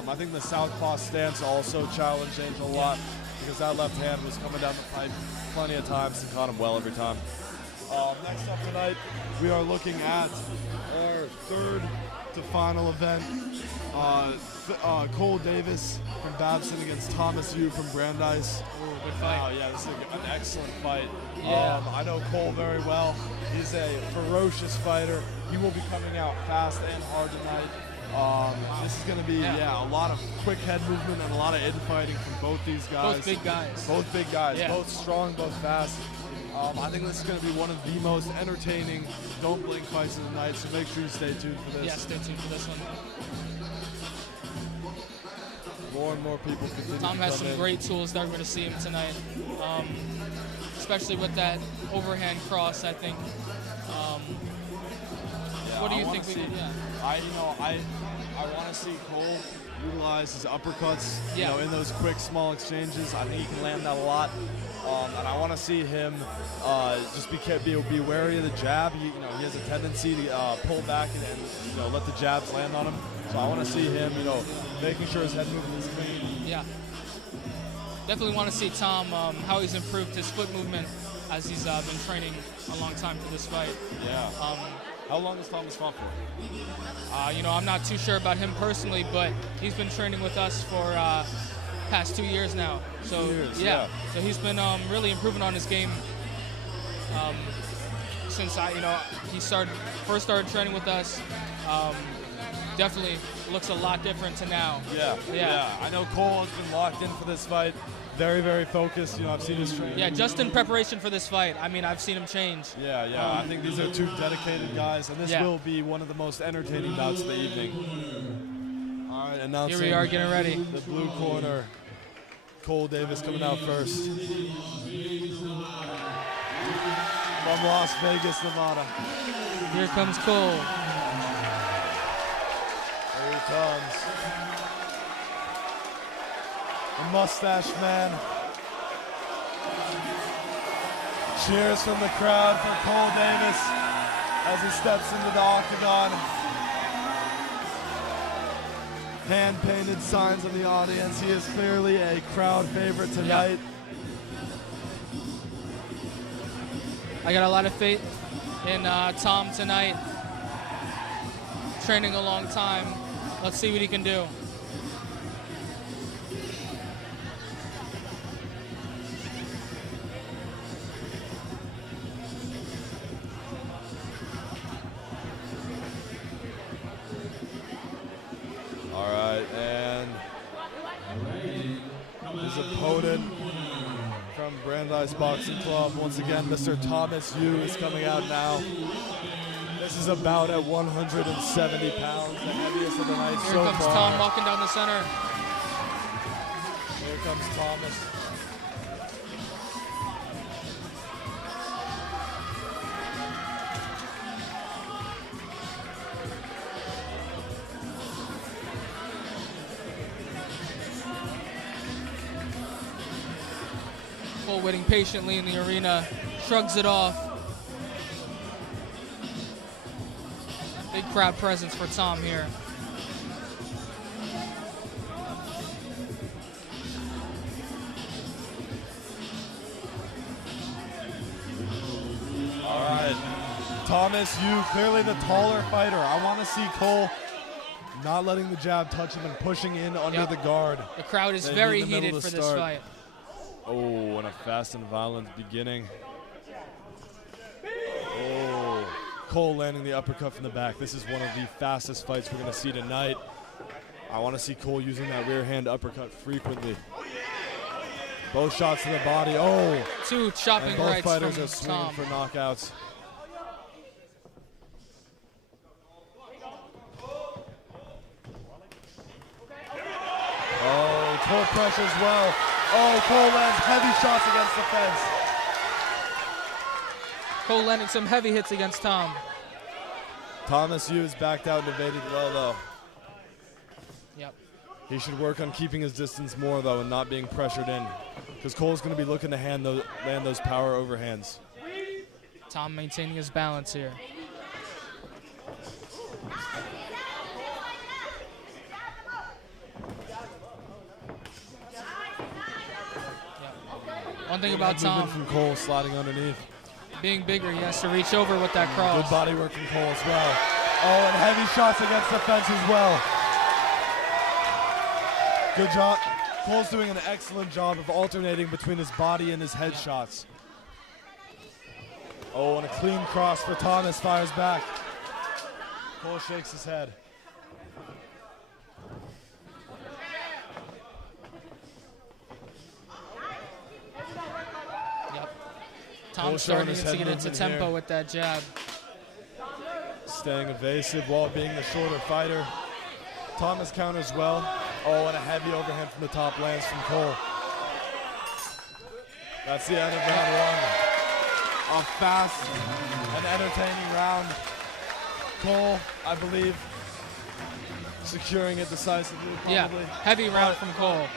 I think the southpaw stance also challenged Angel a lot because that left hand was coming down the pipe plenty of times and caught him well every time. Next up tonight, we are looking at our third to final event. Cole Davis from Babson against Thomas Yu from Brandeis. Ooh, good fight. Yeah, this is an excellent fight. Yeah. I know Cole very well. He's a ferocious fighter. He will be coming out fast and hard tonight. This is going to be, a lot of quick head movement and a lot of infighting from both these guys. Both big guys. Both big guys. Yeah. Both strong, both fast. I think this is going to be one of the most entertaining don't blink fights of the night, so make sure you stay tuned for this. Yeah, stay tuned for this one. More and more people continue Tom to has come some in. great tools that we're going to see him tonight, especially with that overhand cross, I think. What do you think we did? Yeah. I want to see Cole utilize his uppercuts, in those quick, small exchanges. I think he can land that a lot. And I want to see him just be wary of the jab. He has a tendency to pull back and let the jabs land on him. So I want to see him, making sure his head movement is clean. Yeah. Definitely want to see Tom, how he's improved his foot movement as he's been training a long time for this fight. Yeah. How long has Thomas fought for? I'm not too sure about him personally, but he's been training with us for past 2 years now. So 2 years, so he's been really improving on his game since he first started training with us. Definitely looks a lot different to now. Yeah. I know Cole has been locked in for this fight. Very, very focused. I've seen his training. Yeah, just in preparation for this fight. I mean, I've seen him change. Yeah. I think these are two dedicated guys, and this will be one of the most entertaining bouts of the evening. All right, announcing. Here we are getting ready. The blue corner, Cole Davis coming out first. From Las Vegas, Nevada. Here comes Cole. Here he comes. The mustache man. Cheers from the crowd for Cole Davis as he steps into the octagon. Hand-painted signs of the audience. He is clearly a crowd favorite tonight. I got a lot of faith in Tom tonight. Training a long time. Let's see what he can do. All right, and his opponent from Brandeis Boxing Club, once again, Mr. Thomas Yu is coming out now. This is about at 170 pounds, the heaviest of the night so far. Here comes Tom walking down the center. Here comes Thomas. Cole waiting patiently in the arena, shrugs it off. Big crowd presence for Tom here. All right, Thomas Yu, clearly the taller fighter. I want to see Cole not letting the jab touch him and pushing in under the guard. The crowd is They very need the middle heated to for this start. fight. Oh, and a fast and violent beginning. Oh, Cole landing the uppercut from the back. This is one of the fastest fights we're going to see tonight. I want to see Cole using that rear hand uppercut frequently. Both shots to the body. Oh, Two chopping and both rights fighters from are swinging Tom. for knockouts. Oh, toe pressure as well. Oh, Cole lands heavy shots against the fence. Cole landing some heavy hits against Tom. Thomas Yu is backed out and evaded well, though. Yep. He should work on keeping his distance more, though, and not being pressured in, because Cole's going to be looking to land those power overhands. Tom maintaining his balance here. One thing about Movement Tom, from Cole sliding underneath. being bigger, he has to reach over with that cross. Good body work from Cole as well. Oh, and heavy shots against the fence as well. Good job. Cole's doing an excellent job of alternating between his body and his head shots. Oh, and a clean cross for Thomas, fires back. Cole shakes his head. Tom showing starting his to head get into movement tempo here. with that jab. Staying evasive while being the shorter fighter. Thomas counters well. Oh, and a heavy overhand from the top lands from Cole. That's the end of round one. A fast and entertaining round. Cole, I believe, securing it decisively, probably. Yeah, heavy round from Cole.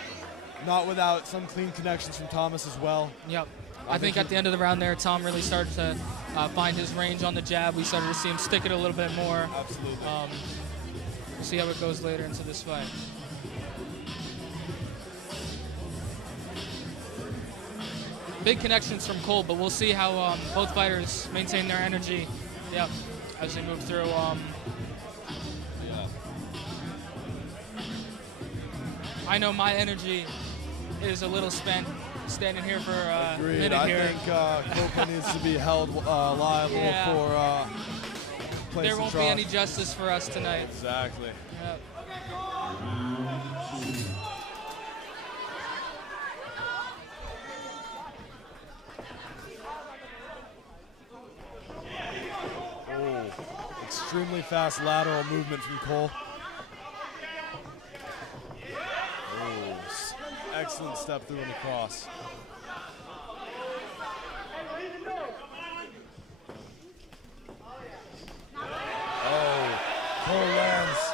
Not without some clean connections from Thomas as well. Yep. I think at the end of the round there, Tom really started to find his range on the jab. We started to see him stick it a little bit more. Absolutely. We'll see how it goes later into this fight. Big connections from Cole, but we'll see how both fighters maintain their energy. Yep, as they move through. I know my energy is a little spent standing here for a minute here. I think Copa needs to be held liable for placing there won't be any justice for us tonight. Exactly. Yep. Oh, extremely fast lateral movement from Cole. Excellent step through and across. Oh, Cole lands.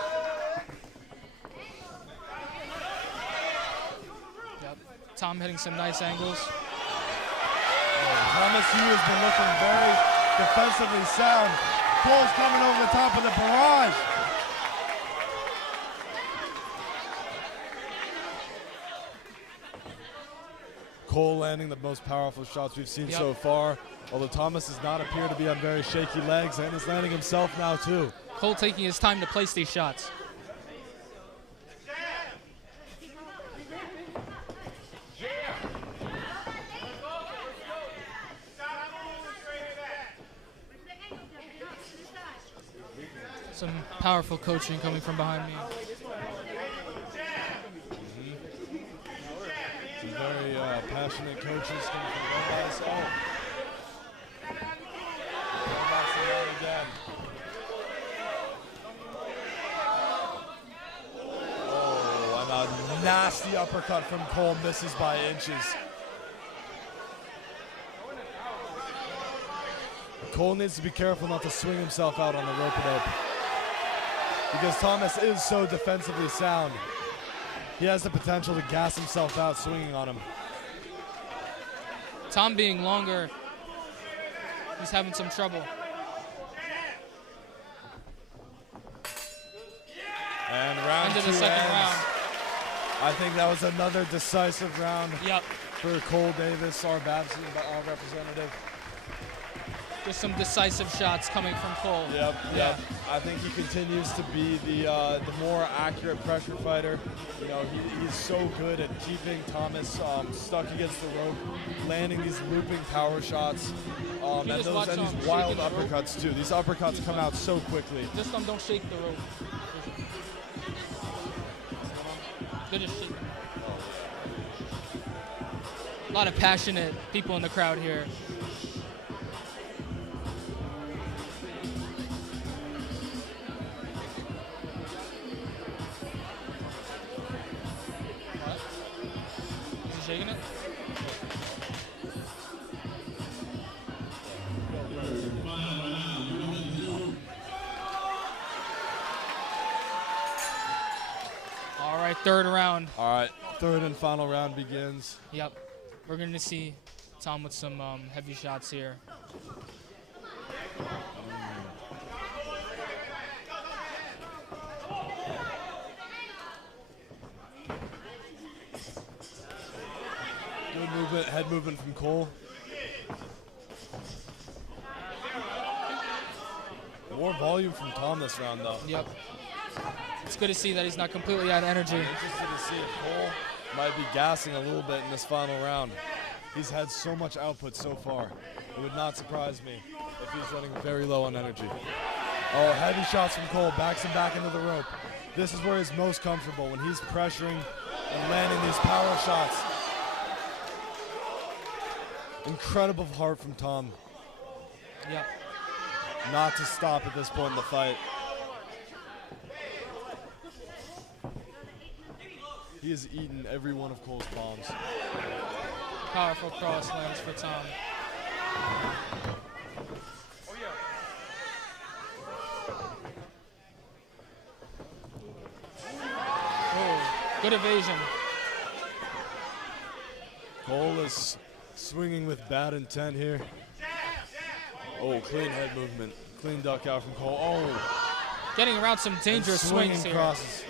Yep. Tom hitting some nice angles. Thomas Hughes has been looking very defensively sound. Cole's coming over the top of the barrage. Cole landing the most powerful shots we've seen so far, although Thomas does not appear to be on very shaky legs and is landing himself now too. Cole taking his time to place these shots. Some powerful coaching coming from behind me. Some very passionate coaches coming from both guys. Babson down again. Oh, and a nasty uppercut from Cole misses by inches. Cole needs to be careful not to swing himself out on the rope-a-dope, because Thomas is so defensively sound. He has the potential to gas himself out swinging on him. Tom being longer, he's having some trouble. And round End of two the second ends. round. I think that was another decisive round Yep. for Cole Davis, our Babson representative. There's some decisive shots coming from Cole. Yep. I think he continues to be the more accurate pressure fighter. You know, he's so good at keeping Thomas stuck against the rope, landing these looping power shots, and these wild uppercuts too. These uppercuts come out so quickly. Just don't shake the rope. They're just shaking. A lot of passionate people in the crowd here. Shaking it? All right, third round. All right, third and final round begins. Yep. We're going to see Tom with some heavy shots here. Good movement, head movement from Cole. More volume from Tom this round, though. Yep. It's good to see that he's not completely out of energy. I'm interested to see if Cole might be gassing a little bit in this final round. He's had so much output so far. It would not surprise me if he's running very low on energy. Oh, heavy shots from Cole, backs him back into the rope. This is where he's most comfortable, when he's pressuring and landing these power shots. Incredible heart from Tom. Yep. Not to stop at this point in the fight. He has eaten every one of Cole's bombs. Powerful cross lands for Tom. Oh, yeah. Oh, good evasion. Cole is swinging with bad intent here. Oh, clean head movement. Clean duck out from Cole. Oh. Getting around some dangerous swinging swings here. crosses.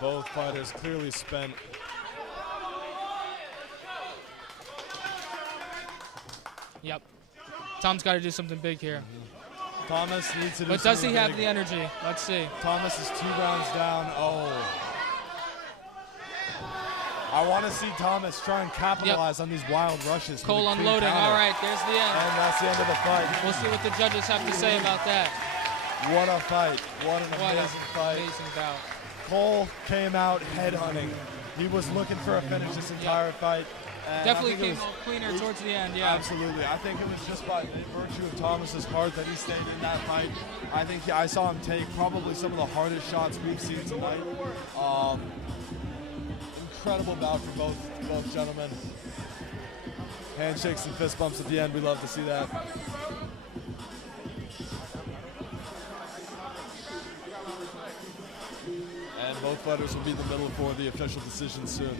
Both fighters clearly spent. Yep. Tom's got to do something big here. Thomas needs to do But does he something have big. the energy? Let's see. Thomas is 2 rounds down. Oh. I want to see Thomas try and capitalize on these wild rushes. Cole with a clean unloading. counter. All right, there's the end. And that's the end of the fight. We'll see what the judges have to say about that. What a fight. What an What amazing an fight. amazing bout. Cole came out headhunting. He was looking for a finish this entire fight. And Definitely I think it came was- out cleaner towards the end, yeah. Absolutely. I think it was just by virtue of Thomas's heart that he stayed in that fight. I think I saw him take probably some of the hardest shots we've seen tonight. Incredible bout for both gentlemen. Handshakes and fist bumps at the end. We love to see that. And both fighters will be in the middle for the official decision soon.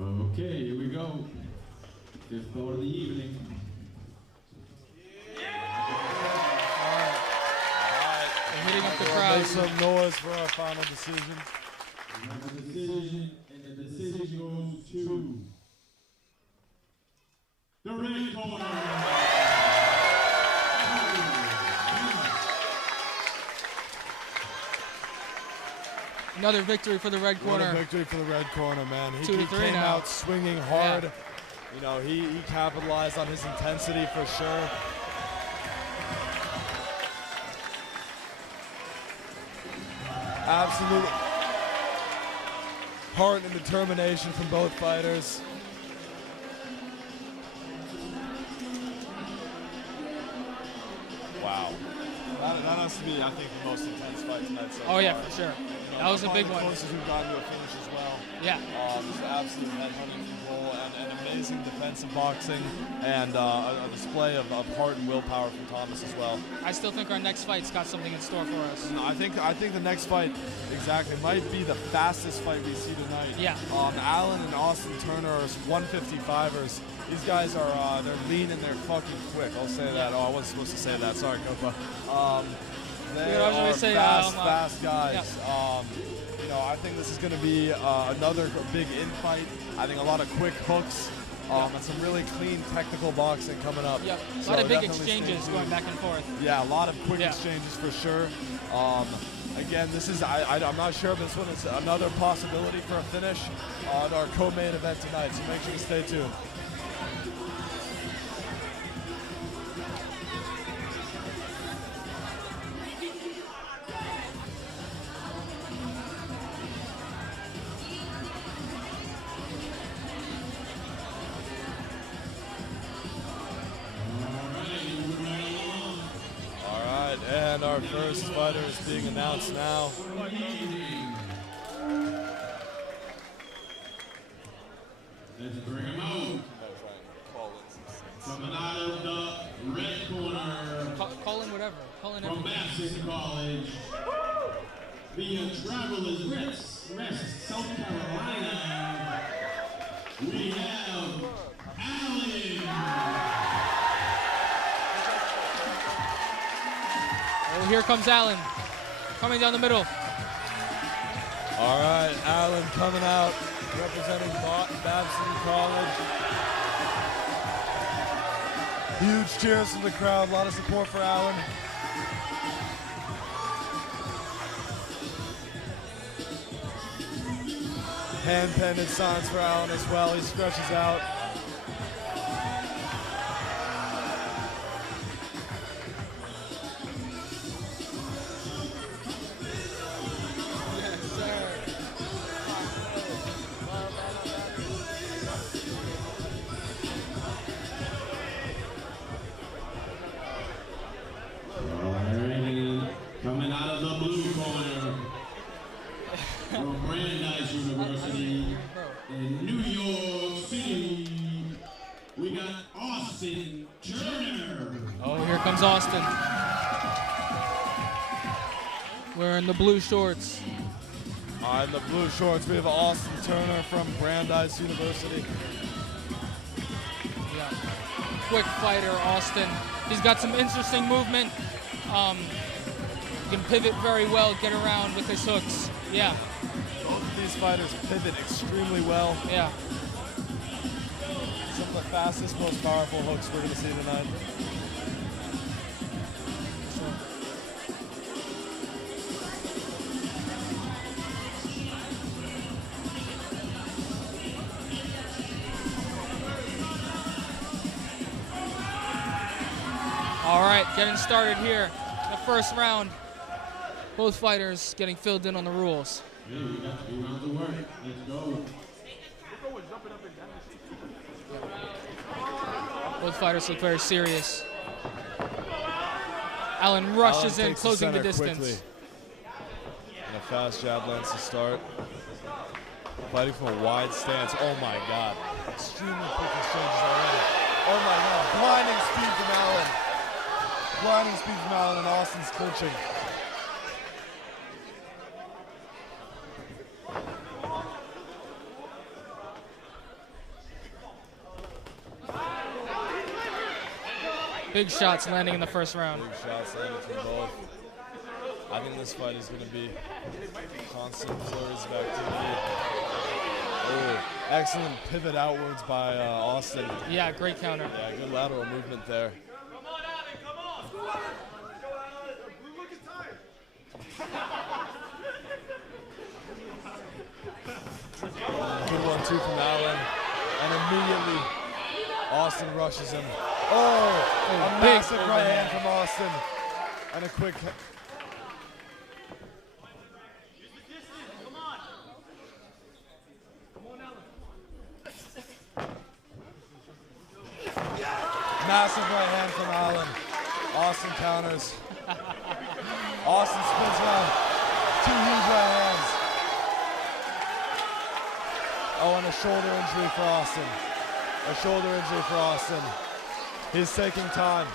Okay, here we go. Fifth bout of the evening. They're hitting up the Make crowd. some noise for our final decision. We have a decision, and the decision goes to the red corner. Another victory for the red What a corner. victory for the red corner, man. He 2-3 came now. out swinging hard. Yeah. You know, he capitalized on his intensity for sure. Absolute heart and determination from both fighters. Wow. That has to be, I think, the most intense fight tonight so Oh, yeah, far. for sure. You know, That was a big probably one. the closest we've gotten to a finish as well. Yeah. Just absolute headhunting control and amazing defensive boxing and a display of heart and willpower from Thomas as well. I still think our next fight's got something in store for us. I think the next fight exactly might be the fastest fight we see tonight. Yeah. Allen and Austin Turner are 155ers. These guys are they're lean and they're fucking quick. I'll say that. Oh, I wasn't supposed to say that. Sorry, Copa. They Yeah, I was gonna are say, fast guys. yeah. You know, I think this is going to be another big in-fight. I think a lot of quick hooks and some really clean technical boxing coming up. Yep. A So lot of big definitely stay exchanges tuned. going back and forth. Yeah, a lot of quick Yeah. exchanges for sure. Again, this is I'm not sure if this one is another possibility for a finish on our co-main event tonight. So make sure to stay tuned. All right, and our first fighter is being announced now. Let's bring him out. Coming out of the red corner Call in whatever. Call in from everything. Babson College. Via Travelers Rest, South Carolina. We have Allen. Oh, here comes Allen. Coming down the middle. All right, Allen coming out. representing Babson College. Huge cheers from the crowd, a lot of support for Allen. Hand-penned signs for Allen as well, he stretches out. Coming out of the blue corner from Brandeis University in New York City, we got Austin Turner. Oh, here comes Austin. Wearing the blue shorts. In the blue shorts, we have Austin Turner from Brandeis University. Yeah. Quick fighter, Austin. He's got some interesting movement. He can pivot very well, get around with his hooks. Yeah. Both of these fighters pivot extremely well. Yeah. Some of the fastest, most powerful hooks we're going to see tonight. All right, getting started here. The first round. Both fighters getting filled in on the rules. Yeah, we got 3 rounds of work. Let's go. Both fighters look very serious. Allen rushes in, takes closing the center distance. quickly. And a fast jab lands to start. Fighting from a wide stance. Oh my God. Extremely quick exchanges already. Oh my God. Blinding speed from Allen. Blinding speed from Allen, and Austin's clinching. Big shots landing in the first round. Big shots landing from both. I think this fight is going to be constant flurries of activity. Oh, excellent pivot outwards by Austin. Yeah, great counter. Yeah, good lateral movement there. Good 1-2 from Allen, and immediately Austin rushes him. Oh, a big massive right hand from Austin, and a quick. Massive right hand from Allen. Austin counters. Austin spins around. 2 huge right hands. Oh, and a shoulder injury for Austin. A shoulder injury for Austin. He's taking time.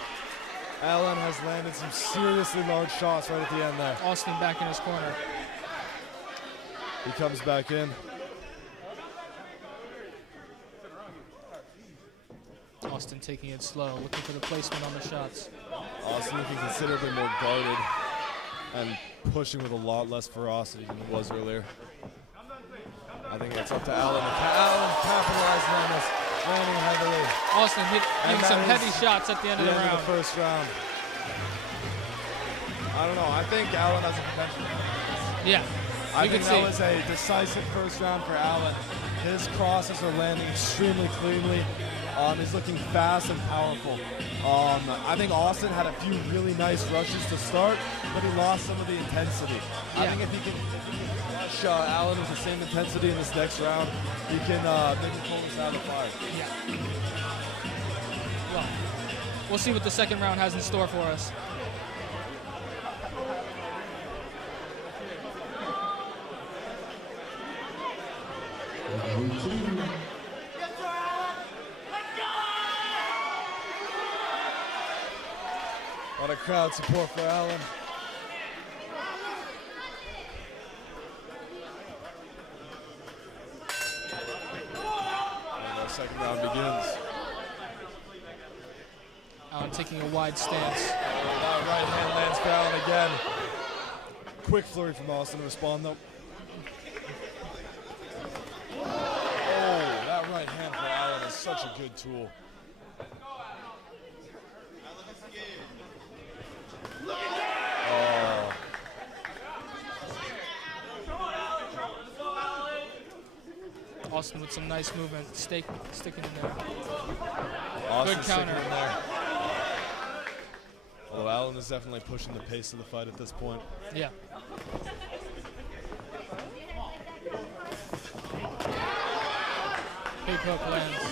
Allen has landed some seriously large shots right at the end there. Austin back in his corner. He comes back in. Austin taking it slow, looking for the placement on the shots. Austin looking considerably more guarded and pushing with a lot less ferocity than he was earlier. I think it's up to Allen. Allen capitalizing on this, landing heavily. Austin hitting some heavy shots at the end of the round. End of the first round. I don't know. I think Allen has a potential. Yeah, I you think can that was see. a decisive first round for Allen. His crosses are landing extremely cleanly. He's looking fast and powerful. I think Austin had a few really nice rushes to start, but he lost some of the intensity. I think if he can rush Allen with the same intensity in this next round, he can maybe pull this out of the fire. Yeah. Well, we'll see what the second round has in store for us. A lot of crowd support for Allen. And the second round begins. Allen taking a wide stance. That right hand lands for Allen again. Quick flurry from Austin to respond though. such a good tool. Oh. Austin with some nice movement, sticking in there. Austin Good sticking counter. in there. Although Allen is definitely pushing the pace of the fight at this point. Yeah. Big hook lands.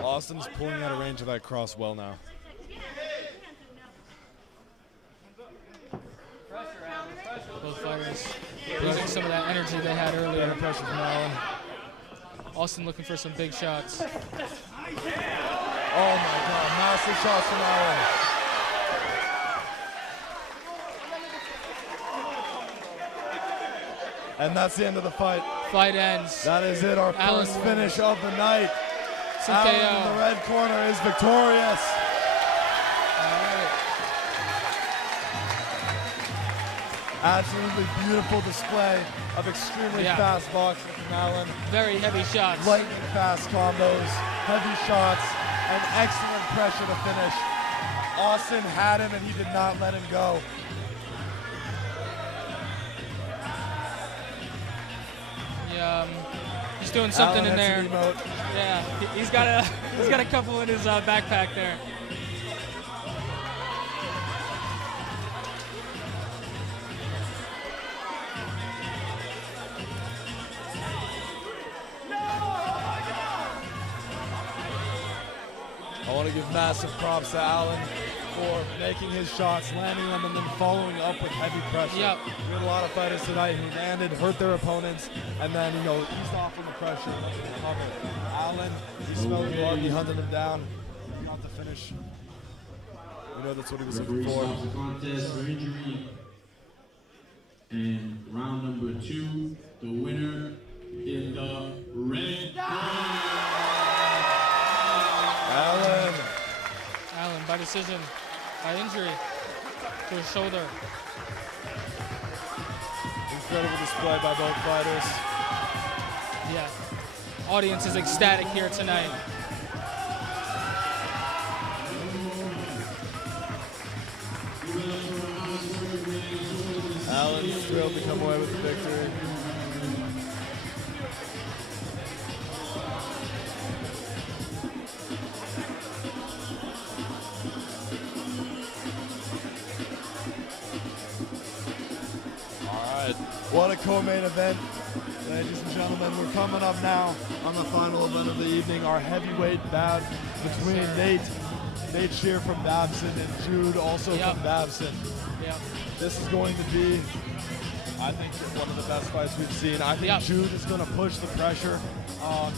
Austin's pulling out of range of that cross well now. Both fighters losing some of that energy they had earlier. Pressure from Allen. Austin looking for some big shots. Oh my God, massive shots from Allen. And that's the end of the fight. Fight ends. That is it, our Allen first wins. finish of the night. TKO. Allen in the red corner is victorious. Absolutely beautiful display of extremely fast boxing from Allen. Very heavy shots. Lightning fast combos, heavy shots, and excellent pressure to finish. Austin had him and he did not let him go. He's doing something Allen in there. has an emote. Yeah, he's got a couple in his backpack there. I want to give massive props to Allen for making his shots, landing them, and then following up with heavy pressure. Yep. We had a lot of fighters tonight who landed, hurt their opponents, and then, eased off on the pressure and let them recover. Allen, he smelled blood, he hunted him down. He got the finish. We know that's what he was looking Referee for. stops the contest for injury. And round number 2, the winner in the red Allen. Allen by decision, by injury to his shoulder. Incredible display by both fighters. Yeah. Audience is ecstatic here tonight. Allen's thrilled to come away with the victory. What a co-main event, ladies and gentlemen. We're coming up now on the final event of the evening, our heavyweight bout between Nate Shear from Babson and Jude also from Babson. Yep. This is going to be, I think, one of the best fights we've seen. I think Jude is going to push the pressure.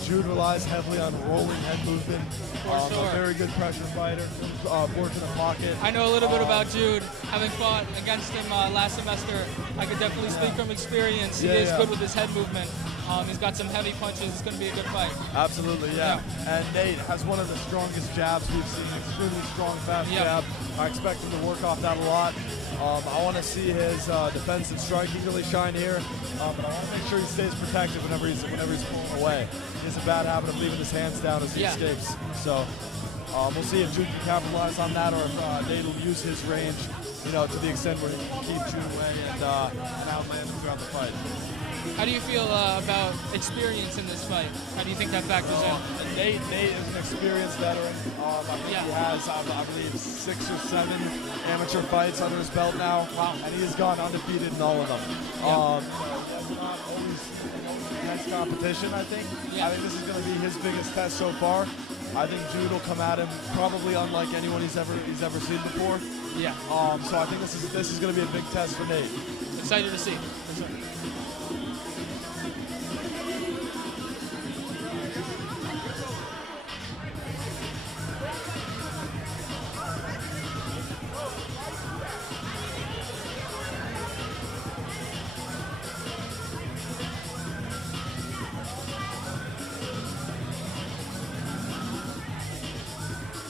Jude relies heavily on rolling head movement. For sure. A very good pressure fighter, works in the pocket. I know a little bit about Jude. Having fought against him last semester, I could definitely speak from experience. He is good with his head movement. He's got some heavy punches. It's going to be a good fight. Absolutely, yeah. And Nate has one of the strongest jabs we've seen. Extremely strong, fast jab. I expect him to work off that a lot. I want to see his defensive striking really shine here, but I want to make sure he stays protected whenever he's pulling away. He has a bad habit of leaving his hands down as he escapes. So we'll see if Jude can capitalize on that, or if Nate will use his range, to the extent where he can keep Jude away and outland him throughout the fight. How do you feel about experience in this fight? How do you think that factors in? Nate is an experienced veteran. I think he has, I believe, 6 or 7 amateur fights under his belt now. Wow. And he has gone undefeated in all of them. He has not always against competition, I think. I think this is going to be his biggest test so far. I think Jude will come at him probably unlike anyone he's ever seen before. Yeah. So I think this is going to be a big test for Nate. Excited to see.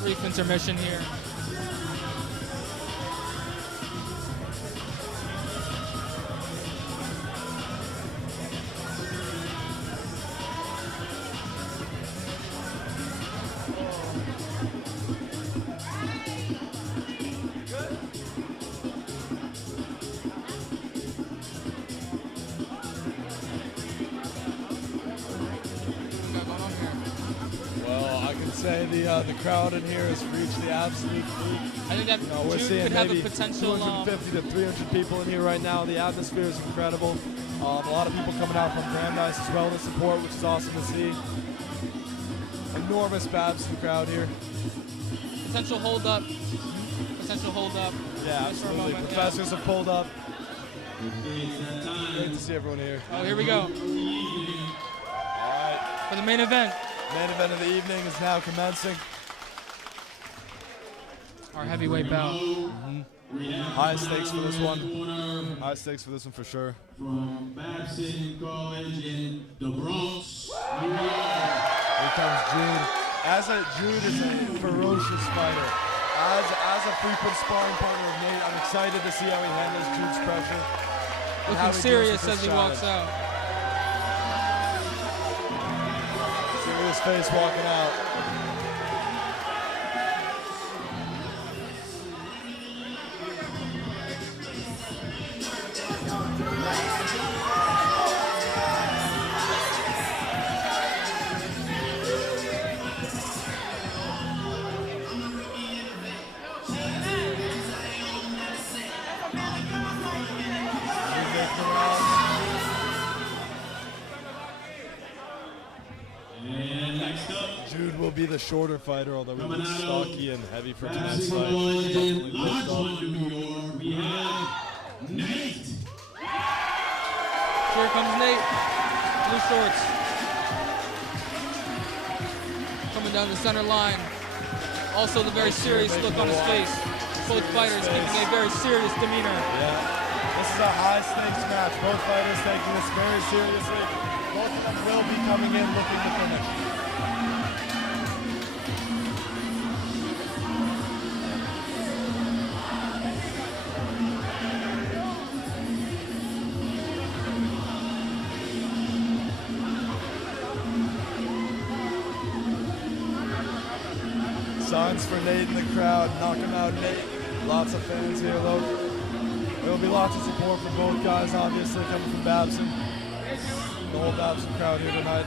Brief intermission here. Well, I can say the crowd in here has reached the absolute peak. I think that We're Jude seeing could have a maybe potential. 250 to 300 people in here right now. The atmosphere is incredible. A lot of people coming out from Brandeis as well to support, which is awesome to see. Enormous Babson crowd here. Potential hold up. Potential hold up. Yeah, Just for a absolutely. moment, Professors have pulled up. Great to see everyone here. Oh, here we go. All right. For the main event. Main event of the evening is now commencing. Our heavyweight bout. High stakes for this one. High stakes for this one for sure. From Babson College in the Bronx, New York. Here comes Jude. Jude is a ferocious fighter. As a frequent sparring partner of Nate, I'm excited to see how he handles Jude's pressure. and how Looking he deals serious with as this he walks challenge. out. Serious face walking out. And next up, Jude will be the shorter fighter, although he coming looks out stocky and heavy for tonight's Babson fight. College Definitely in pushed up. New York, we have Nate. Here comes Nate. Blue shorts. Coming down the center line. Also the very serious look on his face. Both fighters keeping a very serious demeanor. Yeah. This is a high stakes match. Both fighters taking this very seriously. Both of them will be coming in looking to finish. Signs for Nate in the crowd. Knock him out, Nate. Lots of fans here, though. There will be lots of support from both guys, obviously, coming from Babson. The whole Babson crowd here tonight.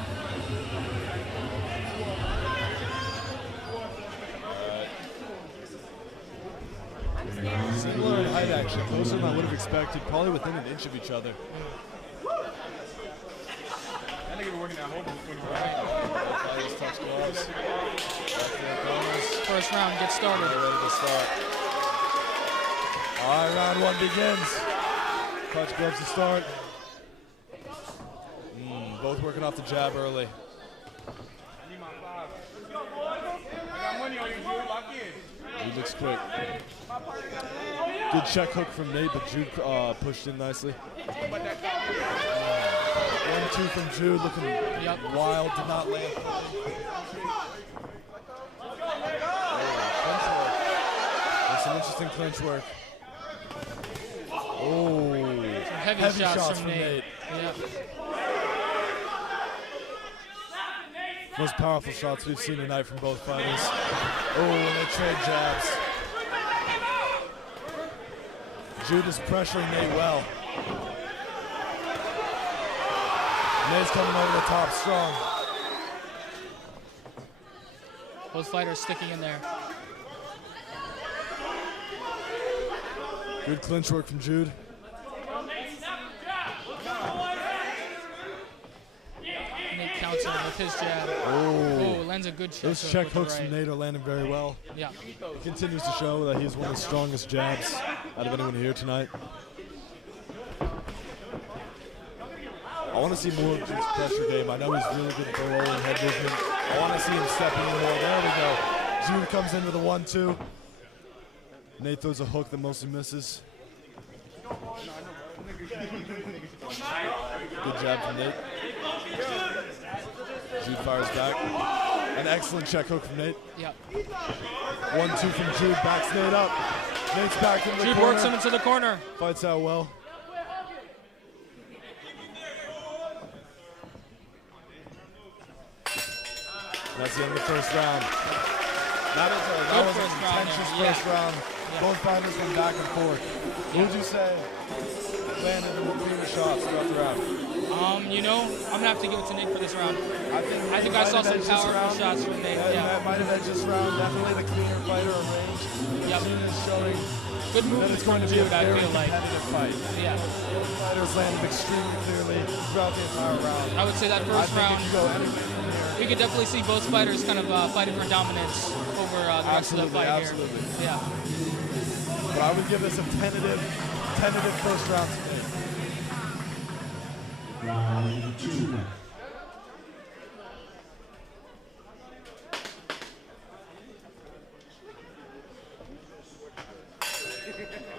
Similar in height, actually. Closer than I would have expected. Probably within an inch of each other. That nigga been working at home for 24 hours. Fighters touch gloves. Back to their corners. First round gets started. They're ready to start. All right, round one begins. Touch gloves to start. Both working off the jab early. I need my 5. I got money on you, Jude. Lock in. Jude looks quick. Good check hook from Nate, but Jude pushed in nicely. 1-2 from Jude, looking wild, did not land. Clinch work. There's some interesting clinch work. Oh, Heavy shots from Nate. Yep. Most powerful shots we've seen tonight from both fighters. Oh, and they trade jabs. Jude is pressuring Nate well. Nate's coming over the top strong. Both fighters sticking in there. Good clinch work from Jude. Nate counts him with his jab. Oh, lands a good check. Those check hooks from Nate are landing very well. Yeah. He continues to show that he's one of the strongest jabs out of anyone here tonight. I want to see more of Jude's pressure game. I know he's really good at the roll and head movement. I want to see him stepping in more. There we go. Jude comes in with a 1-2. Nate throws a hook that mostly misses. Good jab from Nate. Jude fires back. An excellent check hook from Nate. Yep. 1-2 from Jude. Backs Nate up. Nate's back in the Jude corner. works him into the corner. Fights out well. That's the end of the first round. That was a contentious first round. Both fighters went back and forth. What would you say landed in between the shots throughout the round? You know, I'm gonna have to give it to Nate for this round. I think I might saw have some edged this powerful round. shots from Nate. Yeah, Yeah. might have edged this round. Definitely the cleaner fighter on range. Yep. June is showing Good that movement it's from going to be a Jude, I very feel like. competitive fight. Yeah. Both fighters landed extremely clearly throughout the entire round. I would say that I first think round, if you go any way from here, we could definitely see both fighters kind of fighting for dominance over the rest of the fight absolutely. here. Yeah. But I would give this a tentative first round to me. Round 2.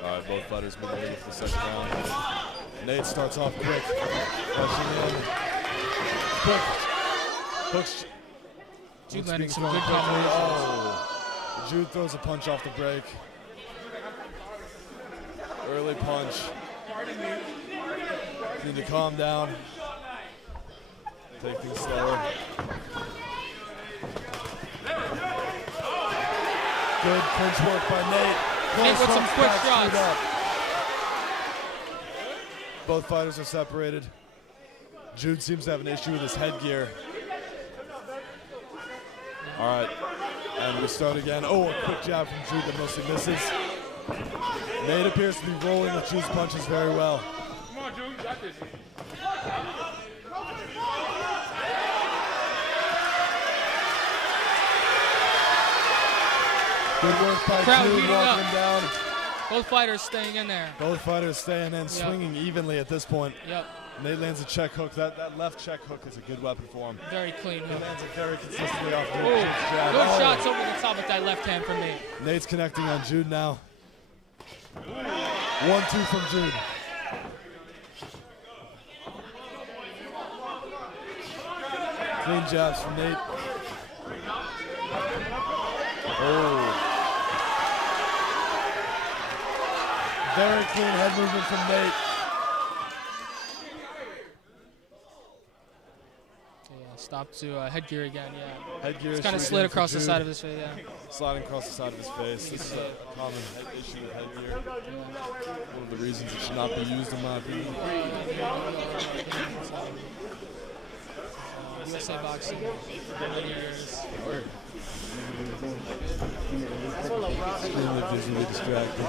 All right, both fighters been waiting for the second round. Nate starts off quick, rushing in. Quick. Hooks. Jude Hooks landing being some thrown good quickly. combinations. Oh. Jude throws a punch off the break. Early punch. Need to calm down. Take things slower. Good clinch work by Nate. Nate with some quick Back shots. screwed up. Both fighters are separated. Jude seems to have an issue with his headgear. All right, and we start again. Oh, a quick jab from Jude that mostly misses. Nate appears to be rolling with Jude's punches very well. Come on, Jude, you got this. Good work by Crowd Jude, heating walking up. him down. Both fighters staying in there. Both fighters staying in, swinging evenly at this point. Yep. Nate lands a check hook. That left check hook is a good weapon for him. Very clean He hook. lands it very consistently off Ooh, Jude's jab. good Oh. shots over the top with that left hand from Nate. Nate's connecting on Jude now. 1-2 from Jude. Clean jabs from Nate. Oh. Very clean head movement from Nate. Yeah, stop to headgear again, yeah. Headgear It's kind of issue slid again for across the Jude. side of his face, yeah. Sliding across the side of his face. This is a common issue with headgear. One of the reasons it should not be used, in my opinion. USA boxing for many years. Extremely visually distracted.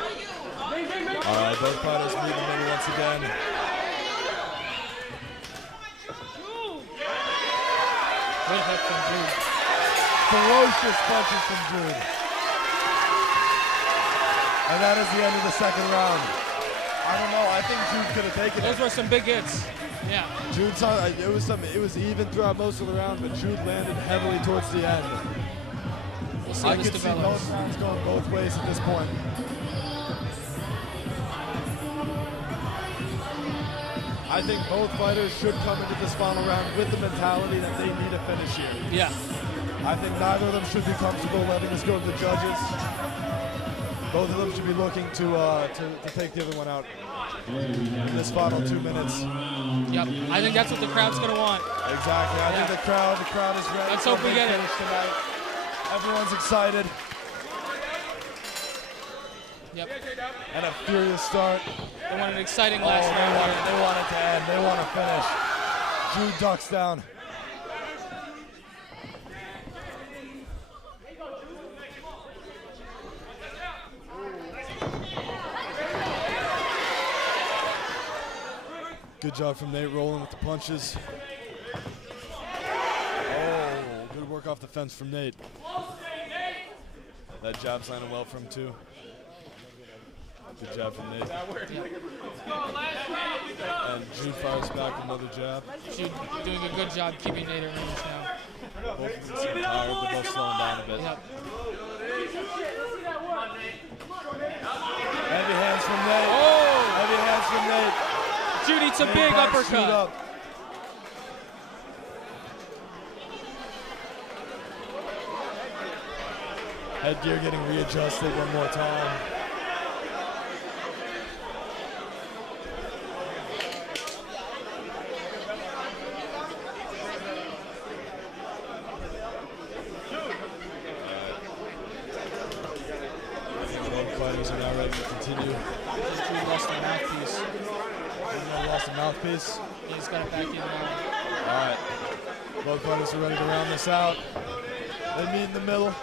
All right, both fighters meet in the middle once again. Good hook from Jude. Ferocious punches from Jude. And that is the end of the second round. I don't know. I think Jude could have taken Those it. were some big hits. Yeah. Jude saw it was even throughout most of the round, but Jude landed heavily towards the end. We'll see I how this could see develops. both rounds going both ways at this point. I think both fighters should come into this final round with the mentality that they need a finish here. Yeah. I think neither of them should be comfortable letting this go to the judges. Both of them should be looking to take the other one out in this final 2 minutes. Yep. I think that's what the crowd's going to want. Exactly. I think the crowd is ready. Let's for a hope we big get it. finish tonight. Everyone's excited. Yep. And a furious start. They want an exciting last round. They want it to end. They want to finish. Jude ducks down. Good job from Nate rolling with the punches. Oh, good work off the fence from Nate. That jab's landing well from him too. Good jab from Nate. And Jude fires back with another jab. Jude doing a good job keeping Nate at range now. Both of them seem tired, but both slowing down a bit. Yep. Heavy hands from Nate. Oh! Heavy hands from Nate. Jude eats a Nate big backs Jude uppercut. up. Headgear getting readjusted one more time. Both fighters are now ready to continue. Jude lost the mouthpiece. Lost a mouthpiece. He's got it back in now. All right. Both fighters are ready to round this out. They meet in the middle.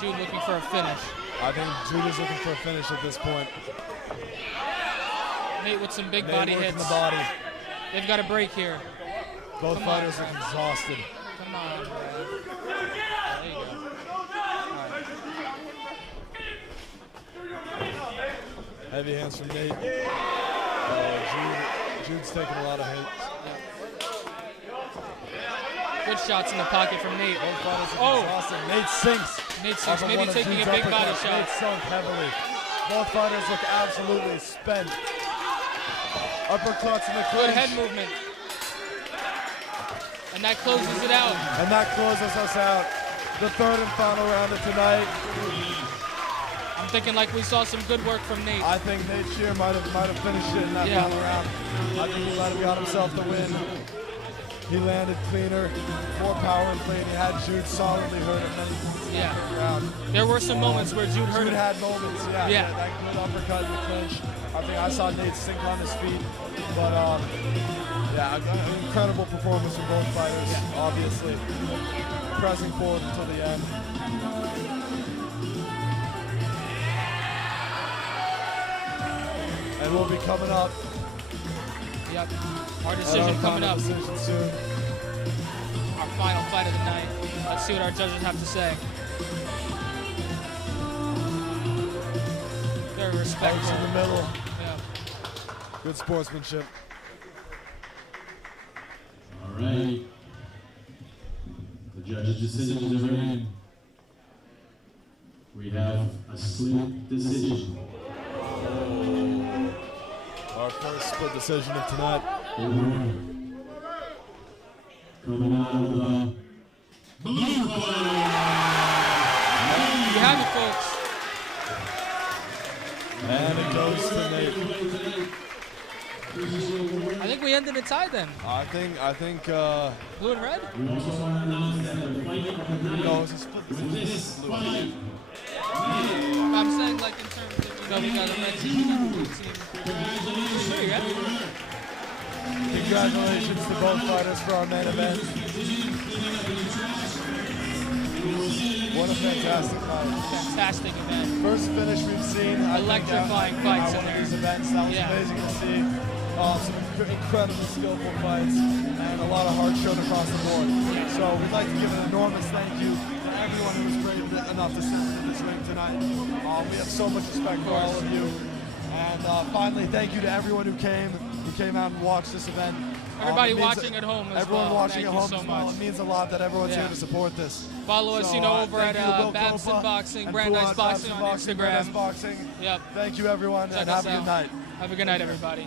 Jude looking for a finish. I think Jude is looking for a finish at this point. Nate with some big Nate body working hits. the body. They've got a break here. Both Come fighters on, are exhausted. Come on, man. There you go. Heavy hands from Nate. Jude's taking a lot of hits. Good shots in the pocket from Nate. Both fighters are exhausted. Nate sinks. Nate off sinks, of maybe one of taking Jude's a big body uppercuts. shot. Nate sunk heavily. Both fighters look absolutely spent. Uppercuts in the Good clinch. head movement. And that closes it out. And that closes us out. The third and final round of tonight. I'm thinking like we saw some good work from Nate. I think Nate Shear might have finished it in that final round. I think he might have got himself the win. He landed cleaner, more power and play, and he had Jude solidly hurt him. Yeah. There were some moments where Jude hurt Jude him. had moments, yeah. That good uppercut in the clinch. I think I saw Nate sink on his feet. But, yeah, an incredible performance from both fighters, obviously. Pressing forward until the end. And we'll be coming up. Yep. Our decision coming up. Decision soon. Our final fight of the night. Let's see what our judges have to say. Very respectful. Fights in the middle. Yeah. Good sportsmanship. All right. The judges' decisions are in. We have a split decision. Our first split decision of tonight. Coming out of the blue corner. You have it, folks. And it goes to Nate. I think we ended a tie then. I think Blue and red? no, it's a split decision. I'm saying like in terms of, we got a red team, we got a blue team. Sure, yeah. Congratulations to both fighters for our main event. What a fantastic fight. Fantastic event. First finish we've seen. Electrifying fights at in one of there. these events. That was amazing to see. Some incredibly skillful fights and a lot of heart shown across the board. So we'd like to give an enormous thank you to everyone who was brave enough to step into this ring tonight. We have so much respect for all of you. And finally, thank you to everyone who came out and watched this event. Everybody watching at home as everyone well. watching Thank at you home so as well. much. It means a lot that everyone's here to support this. Follow us, over thank at you to Will Babson Kopa Boxing, and Brandeis Fuad Boxing Babson on Boxing, Instagram. Brandeis Boxing. Yep. Thank you, everyone, Check and us have a good out. night. Have a good night, everybody.